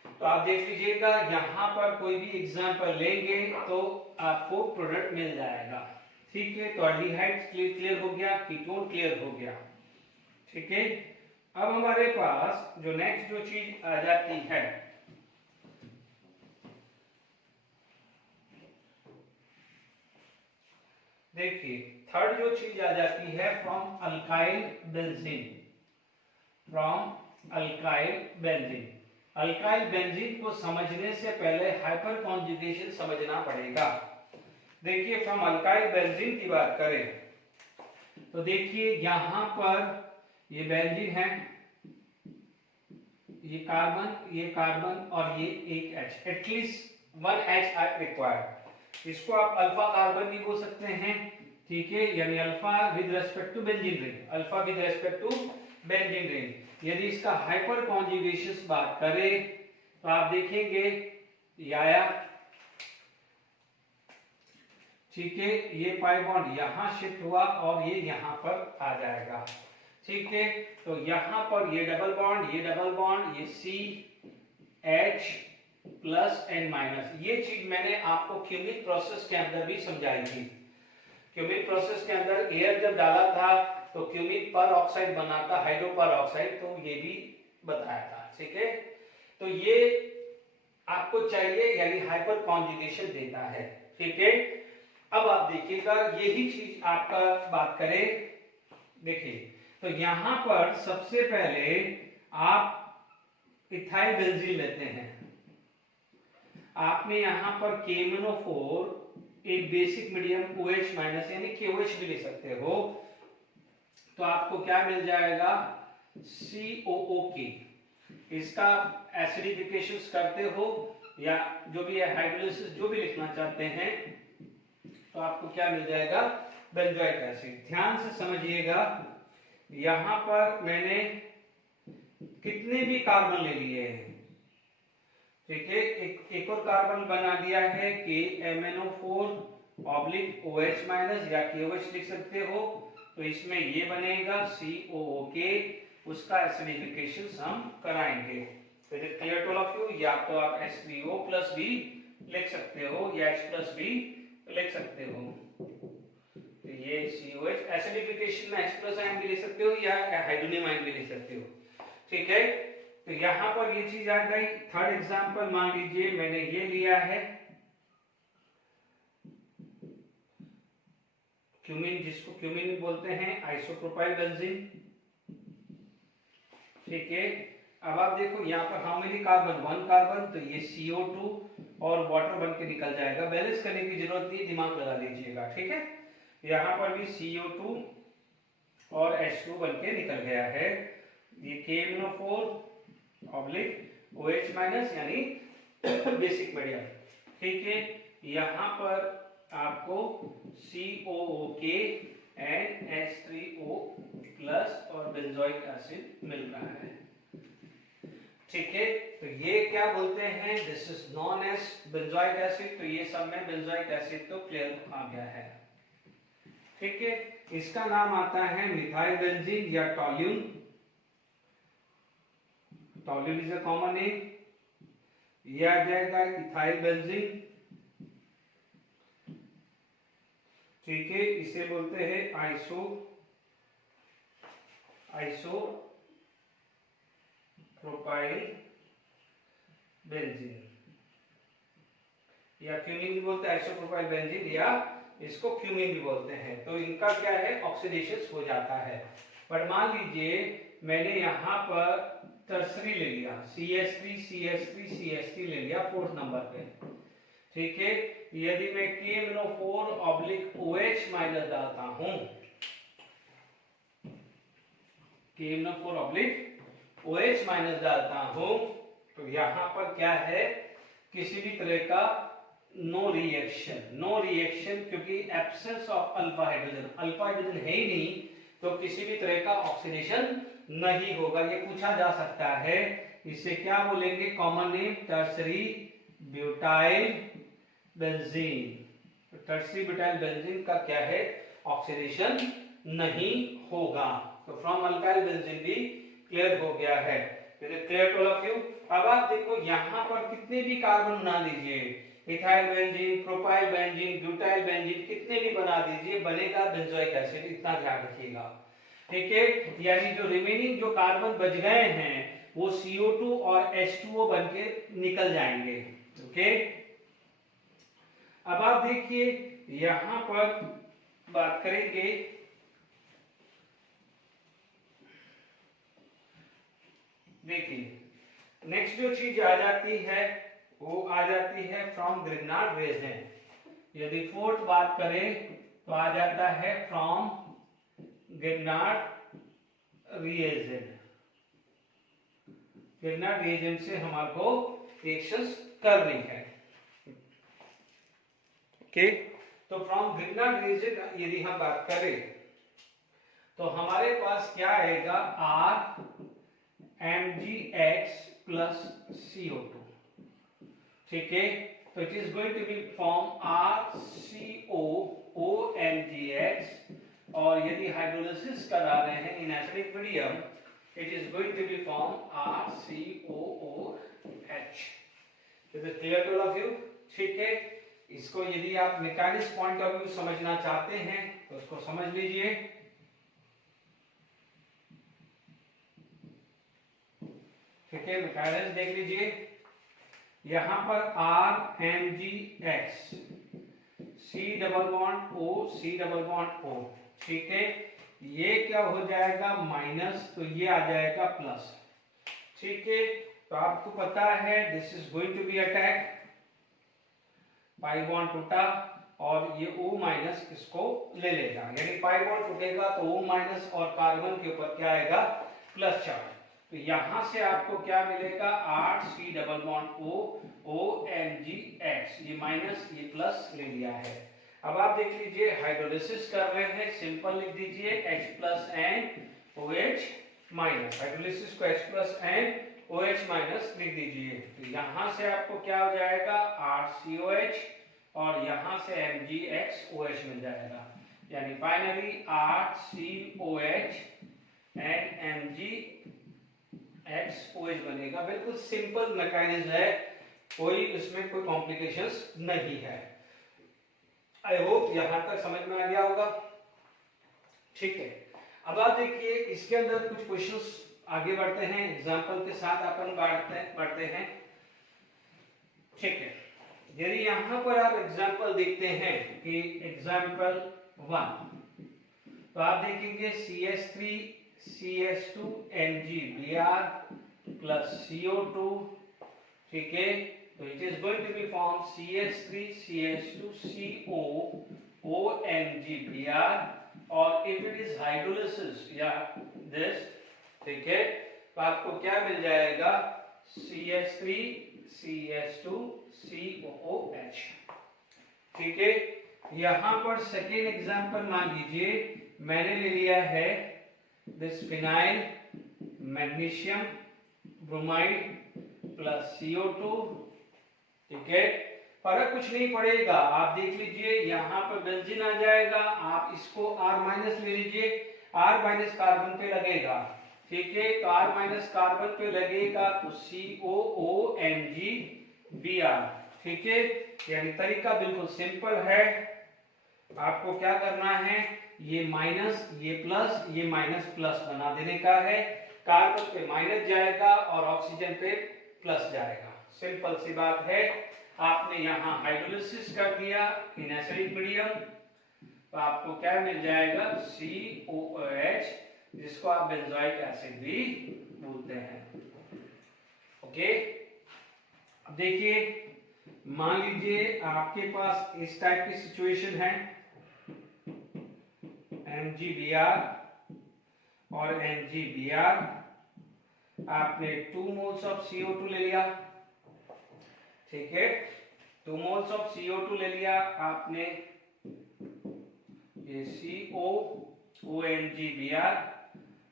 तो आप देख लीजिएगा, यहां पर कोई भी एग्जांपल लेंगे तो आपको प्रोडक्ट मिल जाएगा। ठीक है, तो एल्डिहाइड क्लियर हो गया, कीटोन क्लियर हो गया। ठीक है। अब हमारे पास जो नेक्स्ट जो चीज आ जाती है, देखिए थर्ड जो चीज आ जाती है from alkyl benzene, from alkyl benzene. Alkyl benzene को समझने से पहले हाइपर कॉन्जुगेशन समझना पड़ेगा। देखिए फ्रॉम अल्काइल बेंजीन की बात करें तो देखिए यहां पर ये बेंजीन है, ये कार्बन और ये एक H, at least 1 H are required. इसको आप अल्फा कार्बन भी बोल सकते हैं, ठीक है, यानी alpha with respect to benzene ring, alpha with respect to benzene ring. यदि इसका हाइपर कॉन्जुगेशन बात करें तो आप देखेंगे ये आया, ठीक है, ये पाई बॉन्ड यहां शिफ्ट हुआ और ये यहां पर आ जाएगा, ठीक है। तो यहां पर ये डबल बॉन्ड, ये C H plus N minus, ये चीज मैंने आपको क्यूमिक प्रोसेस के अंदर भी समझाई थी। क्यूमिक प्रोसेस के अंदर एयर जब डाला था तो क्यूमिक पर ऑक्साइड बना था, हाइड्रो पर ऑक्साइड, तो ये भी बताया था, ठीक है। तो ये आपको चाहिए, यानी हाइपर कॉन्जुगेशन देता है, ठीक है। अब आप देखिएगा यही चीज आपका बात करें, देखिए तो यहां पर सबसे पहले आप इथाइल बेंजीन लेते हैं, आपने यहां पर KMnO4 एक बेसिक मीडियम OH माइनस यानी KOH भी ले सकते हो, तो आपको क्या मिल जाएगा COOK। इसका एसिडिफिकेशन करते हो या जो भी है हाइड्रोलिसिस जो भी लिखना चाहते हैं तो आपको क्या मिल जाएगा बेंजोइक एसिड। ध्यान से समझिएगा, यहां पर मैंने कितने भी कार्बन ले लिए हैं, ठीक है, एक और कार्बन बना दिया है KMnO4 ऑब्लिक OH माइनस या KOH लिख सकते हो, तो इसमें ये बनेगा COOK, उसका एसिडिफिकेशन हम कराएंगे। तो it is clear to all of you, या तो आप H3O प्लस भी लिख सकते हो या H प्लस भी लिख सकते हो, तो ये COH एसिडिफिकेशन में H प्लस आयन भी लिख सकते हो या हाइड्रोनियम आयन भी लिख सकते हो, ठीक है। तो यहां पर ये चीज आ गई। थर्ड एग्जांपल मान लीजिए मैंने ये लिया है क्यूमिन, जिसको क्यूमिन बोलते हैं, आइसोप्रोपाइल बेंजीन, ठीक है। अब आप देखो यहाँ पर हाउ मेनी कार्बन, 1 कार्बन, तो ये CO2 और वाटर बन के निकल जाएगा, बैलेंस करने की जरूरत नहीं, दिमाग लगा लीजिएगा, ठीक है। यहाँ पर भी CO2 और H2 बन के निकल गया है, ये KMnO4 ऑब्लिक OH माइनस यानी बेसिक मीडियम, ठीक है। यहाँ पर आपको COOK एंड H3O प्लस और बेंजोइक एसिड मिल रहा है, ठीक है। तो ये क्या बोलते हैं, this is known as benzoic acid. तो ये सब में बेंजोइक एसिड तो क्लियर आ गया है, ठीक है। इसका नाम आता है मिथाइल बेंजीन या टॉल्यून। टॉल्यून इज अ कॉमन नेम। ये आ जाएगा इथाइल बेंजीन, ठीक है। इसे बोलते हैं आइसोप्रोपाइल बेंजीन या क्यूमिन भी बोलते हैं, आइसोप्रोपाइल बेंजीन या इसको क्यूमिन भी बोलते हैं। तो इनका क्या है, ऑक्सीडेशन हो जाता है। पर मान लीजिए मैंने यहां पर टर्सरी ले लिया, CH3 ले लिया 4th नंबर पे, ठीक है। यदि मैं KMnO4 ऑब्लिक OH माइनस डालता हूं, KMnO4 ऑब्लिक OH माइनस डालता हूं, तो यहां पर क्या है, किसी भी तरह का नो रिएक्शन, क्योंकि एब्सेंस ऑफ अल्फा हाइड्रोजन है ही नहीं, तो किसी भी तरह का ऑक्सीडेशन नहीं होगा। ये पूछा जा सकता है, इसे क्या बोलेंगे, common name tertiary butyl benzene. तो टर्सरी ब्यूटाइल बेंजीन का क्या है, ऑक्सीडेशन नहीं होगा। तो फ्रॉम अल्काइल बेंजीन भी क्लियर हो गया है, clear to all of you. अब आप देखो यहां पर कितने भी कार्बन बना लीजिए, ethyl benzene, propyl benzene, butyl benzene, कितने भी बना दीजिए, बनेगा बेंजोइक एसिड, इतना ध्यान रखिएगा। ठीक है, यानी जो रिमेनिंग जो कार्बन बच गए हैं वो CO2 और H2O बन के निकल जाएंगे। ओके, अब आप देखिए यहां पर बात करेंगे, देखिए नेक्स्ट जो चीज आ जाती है वो आ जाती है फ्रॉम ग्रिग्नार्ड रिएजेंट। यदि फोर्थ बात करें तो आ जाता है from Grignard reagent. Grignard reagent से हमारे को रिएक्शंस करनी है। ओके, तो फ्रॉम ग्रिग्नार्ड रिएजेंट यदि हम बात करें तो हमारे पास क्या आएगा, RMgX प्लस CO2। ठीक है, तो it is going to be form RCOONGX, और यदि हाइड्रोलिसिस करा रहे हैं in acidic medium it is going to be form RCOOH। Is it clear to all of you? ठीक है, इसको यदि आप मैकेनिक्स पॉइंट ऑफ व्यू समझना चाहते हैं तो उसको समझ लीजिए। ठीक है, मैकेनिक्स देख लीजिए, यहां पर RMgX, C double bond O, C double bond O। ठीक है, ये क्या हो जाएगा माइनस, तो ये आ जाएगा प्लस। ठीक है, तो आपको पता है this is going to be attack, pi bond टूटा और ये O माइनस इसको ले लेगा, यानी पाई बॉन्ड टूटेगा तो O माइनस और कार्बन के ऊपर क्या आएगा, प्लस चार्ज। तो यहां से आपको क्या मिलेगा, 8C double bond O ONGX, ये माइनस ये प्लस ले लिया है। अब आप देख लीजिए हाइड्रोलिसिस कर रहे हैं, सिंपल लिख दीजिए H plus N OH minus, hydrolysis को H plus N OH minus लिख दीजिए। तो यहां से आपको क्या हो जाएगा, 8COH और यहां से MgXOH मिल जाएगा, यानी फाइनली 8COH एंड MgXOH बनेगा। बिल्कुल सिंपल मैकेनिज्म है, कोई इसमें कोई कॉम्प्लिकेशंस नहीं है। आई होप यहां तक समझ में आ गया होगा। ठीक है, अब आप देखिए इसके अंदर कुछ क्वेश्चंस आगे बढ़ते हैं, एग्जांपल के साथ अपन बढ़ते हैं। ठीक है, यदि यहां पर आप एग्जांपल देखते हैं कि एग्जांपल 1, तो आप देखेंगे CH3 CH2 NgBr plus CO2। ठीक है, तो it is going to be form CH3 CH2 CO ONGBr, और इफ इट इज हाइड्रोलिसिस या दिस, ठीक है, तो आपको क्या मिल जाएगा, CH3 CH2 COOH। ठीक है, यहां पर सेकेंड एग्जांपल मान लीजिए मैंने ले लिया है this phenyl magnesium bromide plus CO2। ठीक है, फर्क कुछ नहीं पड़ेगा, आप देख लीजिए यहां पर बेंजीन आ जाएगा, आप इसको R माइनस ले लीजिए, R माइनस कार्बन पे लगेगा। ठीक है, तो R माइनस कार्बन पे लगेगा तो COONGBr। ठीक है, यानी तरीका बिल्कुल सिंपल है, आपको क्या करना है, ये माइनस ये प्लस ये माइनस प्लस बना देने का है, कार्बन पे माइनस जाएगा और ऑक्सीजन पे प्लस जाएगा, सिंपल सी बात है। आपने यहाँ हाइड्रोलिसिस कर दिया इन एसिडिक मीडियम, तो आपको क्या मिल जाएगा, COOH, जिसको आप बेंजोइक एसिड भी बोलते हैं। ओके, अब देखिए मान लीजिए आपके पास इस टाइप की सिचुएशन है, MgBr और NgBr, आपने 2 मोल्स ऑफ CO2 ले लिया। ठीक है, 2 मोल्स ऑफ CO2 ले लिया आपने, ये COONGBr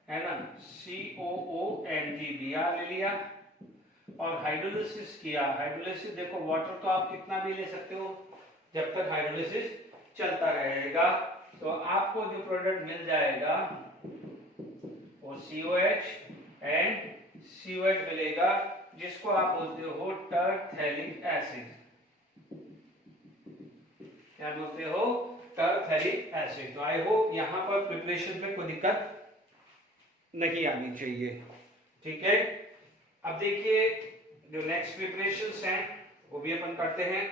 है ना, COONGBr ले लिया और हाइड्रोलिसिस किया। हाइड्रोलिसिस देखो, वाटर तो आप कितना भी ले सकते हो जब तक हाइड्रोलिसिस चलता रहेगा, तो आपको जो प्रोडक्ट मिल जाएगा वो COH एंड COH मिलेगा, जिसको आप बोलते हो टरथैलिक एसिड। क्या बोलते हो, टरथैलिक एसिड। तो आई होप यहां पर प्रिपरेशन में कोई दिक्कत नहीं आनी चाहिए। ठीक है, अब देखिए जो नेक्स्ट प्रिपरेशंस हैं वो भी अपन करते हैं।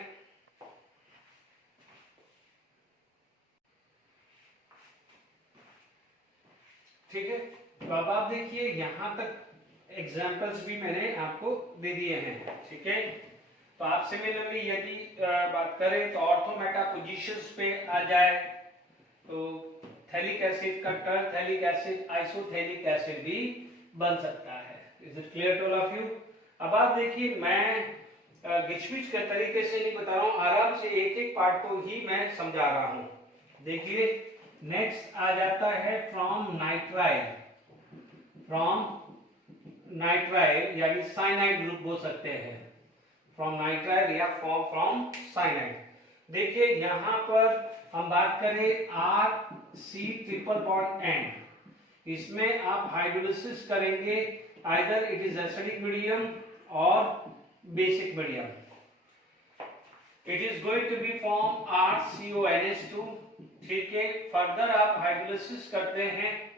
ठीक है, तो अब आप देखिए यहां तक एग्जाम्पल्स भी मैंने आपको दे दिए हैं। ठीक है, तो आप सिमिलरली यदि बात करें तो ऑर्थोमेटा पोजीशंस पे आ जाए तो थैलिक एसिड का टरथैलिक एसिड आइसोथैलिक एसिड भी बन सकता है। Is it clear to all of you? अब आप देखिए मैं गिचमिच के तरीके से नहीं बता रहा हूं, आराम से एक एक पार्ट को ही मैं समझा रहा हूं। देखिए नेक्स्ट आ जाता है फ्रॉम नाइट्राइल यानी साइनाइड ग्रुप बोल सकते हैं, फ्रॉम नाइट्राइल या फ्रॉम साइनाइड। देखिए यहां पर हम बात करें RC ट्रिपल बॉन्ड N, इसमें आप हाइड्रोलिसिस करेंगे, either it is acidic medium और basic medium. It is going to be form RCONH2। ठीक है, फर्दर आप हाइड्रोलिसिस करते हैं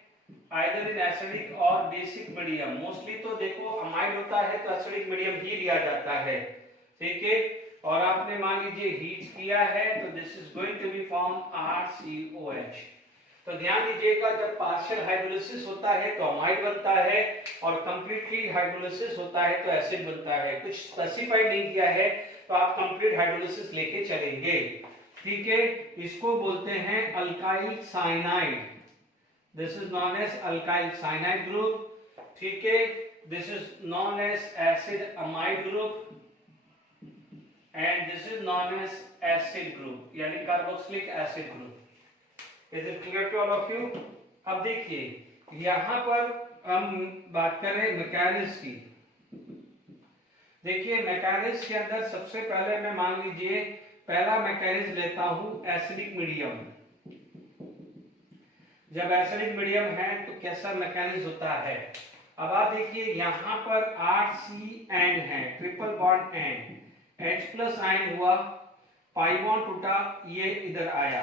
आइदर इन एसिडिक और बेसिक मीडियम। मोस्टली तो देखो अमाइड होता है तो एसिडिक मीडियम ही लिया जाता है। ठीक है, और आपने मान लीजिए हीट किया है तो this is going to be form RCOH। तो ध्यान दीजिएगा जब पार्शियल हाइड्रोलिसिस होता है तो अमाइड बनता है और कंप्लीटली हाइड्रोलिसिस होता है तो एसिड बनता है। कुछ स्पेसिफाई नहीं किया है तो आप कंप्लीट हाइड्रोलिसिस लेके चलेंगे। ठीक है, इसको बोलते हैं alkyl cyanide. This is known as alkyl cyanide group. ठीक है, this is known as acid amide group and this is known as acid group यानी carboxylic acid group. Is it clear to all of you? अब देखिए यहां पर हम बात करें मैकेनिज्म की। देखिए मैकेनिज्म के अंदर सबसे पहले मैं मान लीजिए पहला मैकेनिज्म लेता हूं एसिडिक मीडियम। जब एसिडिक मीडियम है तो कैसा मैकेनिज्म होता है? अब आप देखिए यहां पर RCN है, triple bond N, H+ ion हुआ, पाई बॉन्ड टूटा, ये इधर आया,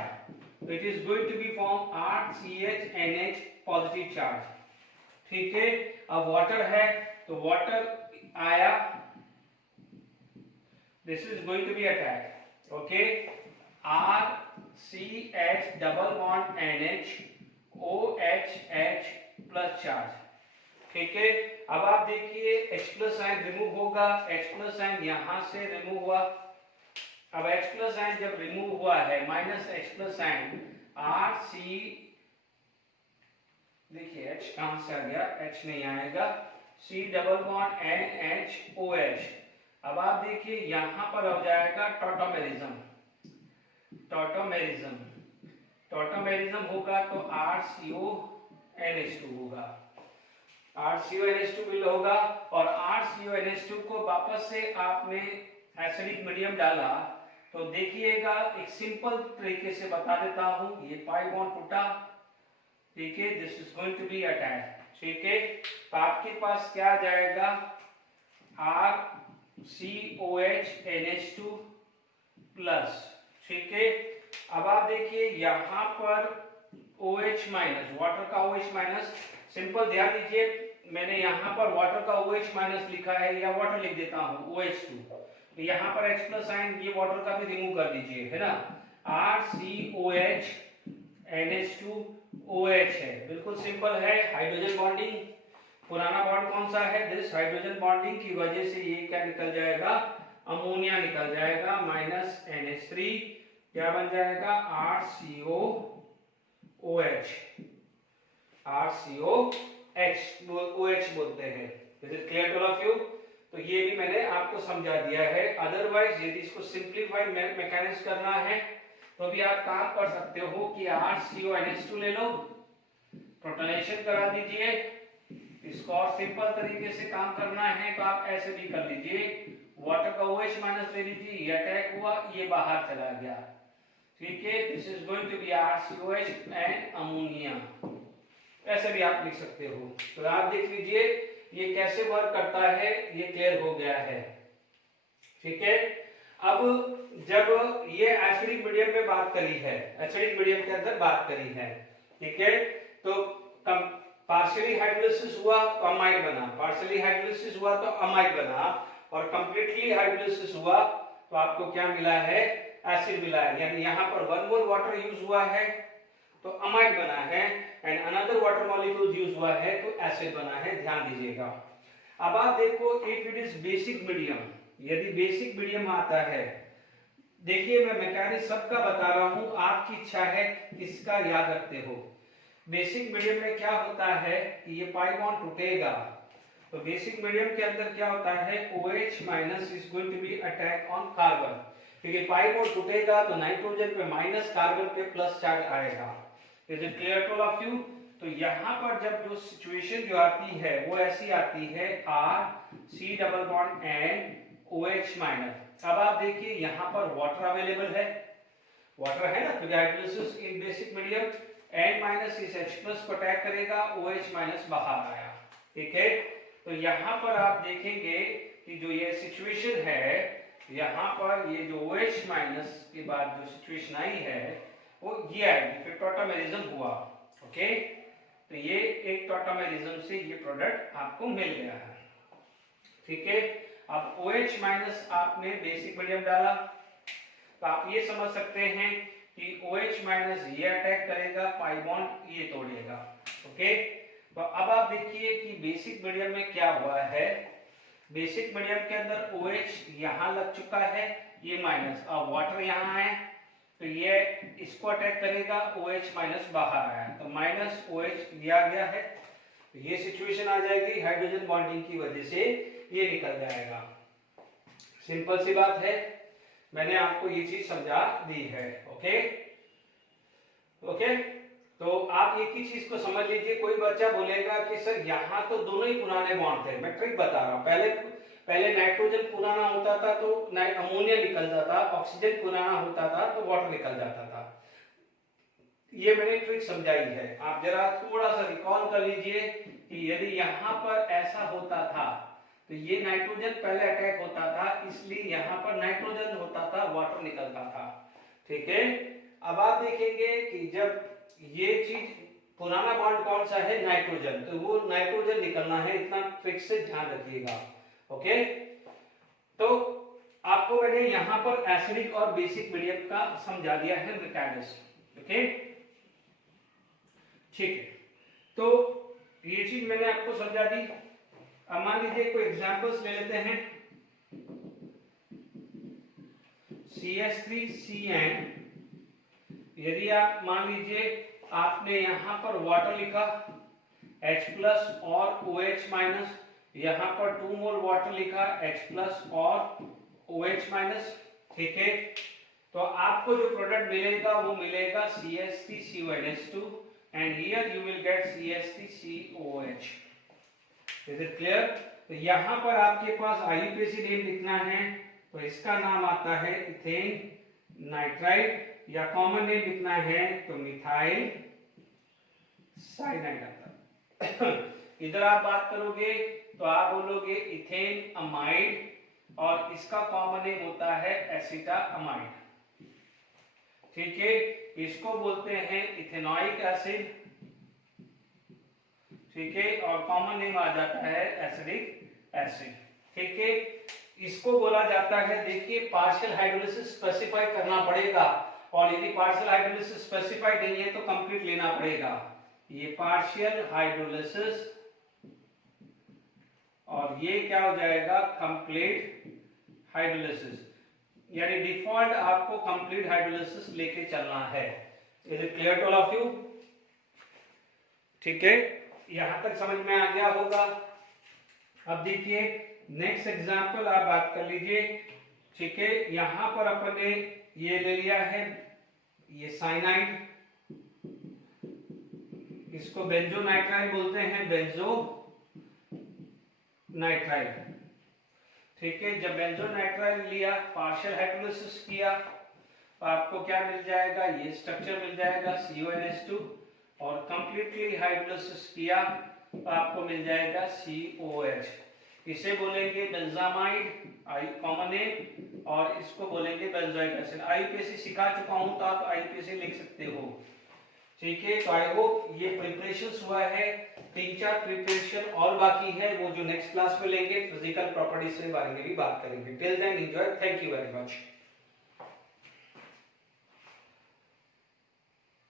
तो it is going to be form RCH positive charge. ठीक है, अब वाटर है तो वाटर आया, this is going to be attack. Okay, RCH double bond NH OH plus charge. ठीक है, अब आप देखिए H+ आयन रिमूव होगा, H+ आयन यहां से रिमूव हुआ। अब H+ आयन जब रिमूव हुआ है माइनस H+ आयन RC, देखिए H कहां से आ गया, H नहीं आएगा, C double bond NH OH। अब आप देखिए यहां पर हो जाएगा टॉटोमेरिज्म होगा तो RCONH2 होगा, RCONH2 विल होगा। और RCONH2 को वापस से आपने एसिडिक मीडियम डाला तो देखिएगा एक सिंपल तरीके से बता देता हूं, ये पाई बॉन्ड टूटा। ठीक है, this is going to be attach. ठीक है, तो आपके पास क्या आ जाएगा RCOH NH2 प्लस। ठीक है, अब आप देखिए यहां पर OH माइनस, वाटर का OH माइनस, सिंपल ध्यान दीजिए मैंने यहां पर वाटर का OH माइनस लिखा है या वाटर लिख देता हूं OH2, तो यहां पर H+ आयन ये वाटर का भी रिमूव कर दीजिए, है ना, RCOH NH2 OH है, बिल्कुल सिंपल है। हाइड्रोजन बॉन्डिंग, पुराना बॉन्ड कौन सा है, दिस हाइड्रोजन बॉन्डिंग की वजह से ये क्या निकल जाएगा, अमोनिया निकल जाएगा, माइनस NH3 क्या बन जाएगा RCOH बोलते हैं। Is it clear to all of you? तो ये भी मैंने आपको समझा दिया है। अदरवाइज यदि इसको सिंप्लीफाइड मैकेनिज्म करना है तो भी आप काम कर सकते हो कि RCONH2 ले लो, प्रोटोनेशन करा दीजिए। इसको और सिंपल तरीके से काम करना है तो आप ऐसे भी कर लीजिए, वाटर का OH माइनस ले लीजिए, ये अटैक हुआ, ये बाहर चला गया। ठीक है, this is going to be RCOH and ammonia, ऐसे भी आप लिख सकते हो। तो आप देख लीजिए ये कैसे वर्क करता है, ये क्लियर हो गया है। ठीक है, अब जब ये एसिडिक मीडियम में बात करी है, एसिडिक मीडियम के अंदर बात करी है, ठीक है, तो पार्शियली हाइड्रोलिसिस हुआ तो अमाइड बना, पार्शियली हाइड्रोलिसिस हुआ तो अमाइड बना, और कंप्लीटली हाइड्रोलिसिस हुआ तो आपको क्या मिला है, एसिड मिला है। यानी यहाँ पर 1 मोल वाटर यूज हुआ है तो अमाइड बना है, and another water molecule use हुआ है तो एसिड बना है, ध्यान दीजिएगा। अब आप देखो if it is basic medium, यदि बेसिक मीडियम आता है, देखिए मैं मैकेनिक्स सबका बता रहा हूं, आपकी इच्छा है किसका याद रखते हो। बेसिक मीडियम में क्या होता है कि ये पाई बॉन्ड टूटेगा, तो बेसिक मीडियम के अंदर क्या होता है, OH minus is going to be attack on carbon, क्योंकि पाई बॉन्ड टूटेगा तो नाइट्रोजन पे माइनस, कार्बन पे प्लस चार्ज आएगा। Is it clear to of you? तो यहाँ पर जब जो सिचुएशन जो आती है वो ऐसी आती है, R C double bond N OH minus. अब आप देखिए यहाँ पर वाटर अवेलेबल है, वाटर है ना, क्योंकि हाइड्रोलिसिस इन बेसिक मीडियम, N माइनस इस H प्लस को अटैक करेगा, OH माइनस बाहर आया, ठीक है। तो यहाँ पर आप देखेंगे कि जो ये सिचुएशन है, यहाँ पर ये जो OH माइनस के बाद जो सिचुएशन आई है वो ये आएगी, फिर टॉटोमेरिज्म हुआ, ओके। तो ये एक टॉटोमेरिज्म से ये प्रोडक्ट आपको मिल गया है, ठीक है। अब OH माइनस आपने बेसिक मीडियम डाला, तो आप ये समझ सकते हैं कि OH माइनस ये अटैक करेगा, पाई बॉन्ड ये तोड़ेगा, ओके। तो अब आप देखिए कि बेसिक मीडियम में क्या हुआ है, बेसिक मीडियम के अंदर OH यहाँ लग चुका है, ये माइनस, अब वाटर यहाँ है तो ये इसको अटैक करेगा, OH माइनस बाहर आया तो माइनस OH दिया गया है, तो ये सिचुएशन आ जाएगी, हाइड्रोजन बॉन्डिंग की वजह से ये निकल जाएगा। सिंपल सी बात है, मैंने आपको ये चीज समझा दी है, ओके ओके। तो आप एक ही चीज को समझ लीजिए, कोई बच्चा बोलेगा कि सर यहाँ तो दोनों ही पुराने बॉन्ड थे, मैं ट्रिक बता रहा हूँ। पहले नाइट्रोजन पुराना होता था तो अमोनिया निकल जाता, ऑक्सीजन पुराना होता था तो वाटर निकल जाता था। ये मैंने ट्रिक समझाई है, आप जरा थोड़ा सा रिकॉल कर लीजिए कि यदि यहाँ पर ऐसा होता था तो ये नाइट्रोजन पहले अटैक होता था, इसलिए यहाँ पर नाइट्रोजन होता था, वाटर निकलता था, ठीक है। अब आप देखेंगे कि जब ये चीज, पुराना बॉन्ड कौन सा है, नाइट्रोजन, तो वो नाइट्रोजन निकलना है, इतना ट्रिक से ध्यान रखिएगा, ओके। तो आपको मैंने यहाँ पर एसिडिक और बेसिक मीडियम का समझा दिया है मैकेनिज्म, ओके, ठीक है। तो ये चीज मैंने आपको समझा दी। अब मान लीजिए कोई एग्जांपल्स ले लेते हैं, CH3CN, यदि आप मान लीजिए आपने यहाँ पर वाटर लिखा H प्लस और OH माइनस, यहाँ पर 2 मोल वाटर लिखा H प्लस और OH माइनस, ठीक है। तो आपको जो प्रोडक्ट मिलेगा वो मिलेगा CH3CONH2 and here you will get CH3COH। Is it clear? तो यहाँ पर आपके पास IUPAC नेम लिखना है, तो इसका नाम आता है इथेन नाइट्राइड, या कॉमन नेम लिखना है तो मिथाइल साइनाइड आता है। इधर आप बात करोगे तो आप बोलोगे इथेन अमाइड, और इसका कॉमन नेम होता है एसिटामाइड, ठीक है। इसको बोलते हैं इथेनॉइक एसिड, ठीक है, और कॉमन नेम आ जाता है एसिडिक एसिड, ठीक है। इसको बोला जाता है, देखिए पार्शियल हाइड्रोलिसिस स्पेसिफाई करना पड़ेगा, और यदि पार्शियल हाइड्रोलिसिस स्पेसिफाई नहीं है तो कंप्लीट लेना पड़ेगा। ये पार्शियल हाइड्रोलिसिस और ये क्या हो जाएगा, कंप्लीट हाइड्रोलिसिस, यानी डिफॉल्ट आपको कंप्लीट हाइड्रोलिसिस लेके चलना है। Is it clear to all of you? ठीक है, यहां तक समझ में आ गया होगा। अब देखिए नेक्स्ट एग्जांपल आप बात कर लीजिए, ठीक है। यहां पर अपन ने ये ले लिया है, ये साइनाइड, इसको बेंजोनाइट्राइल बोलते हैं, बेंजोनाइट्राइल, ठीक है। जब बेंजोनाइट्राइल लिया, पार्शियल हाइड्रोलिसिस किया, तो आपको क्या मिल जाएगा, ये स्ट्रक्चर मिल जाएगा CONH2, और कंप्लीटली हाइड्रोलिसिस किया तो आपको मिल जाएगा COH। इसे बोलेंगे बेंजामाइड, कॉमन नेम, और इसको बोलेंगे बेंजोइक एसिड। IUPAC सिखा चुका हूं तो आप IUPAC लिख सकते हो, ठीक है, तो आई होप ये प्रिपरेशन हुआ है। 3-4 प्रिपरेशन और बाकी है, वो जो नेक्स्ट क्लास में लेंगे, फिजिकल प्रॉपर्टीज के बारे में भी बात करेंगे। Till then enjoy, thank you very much.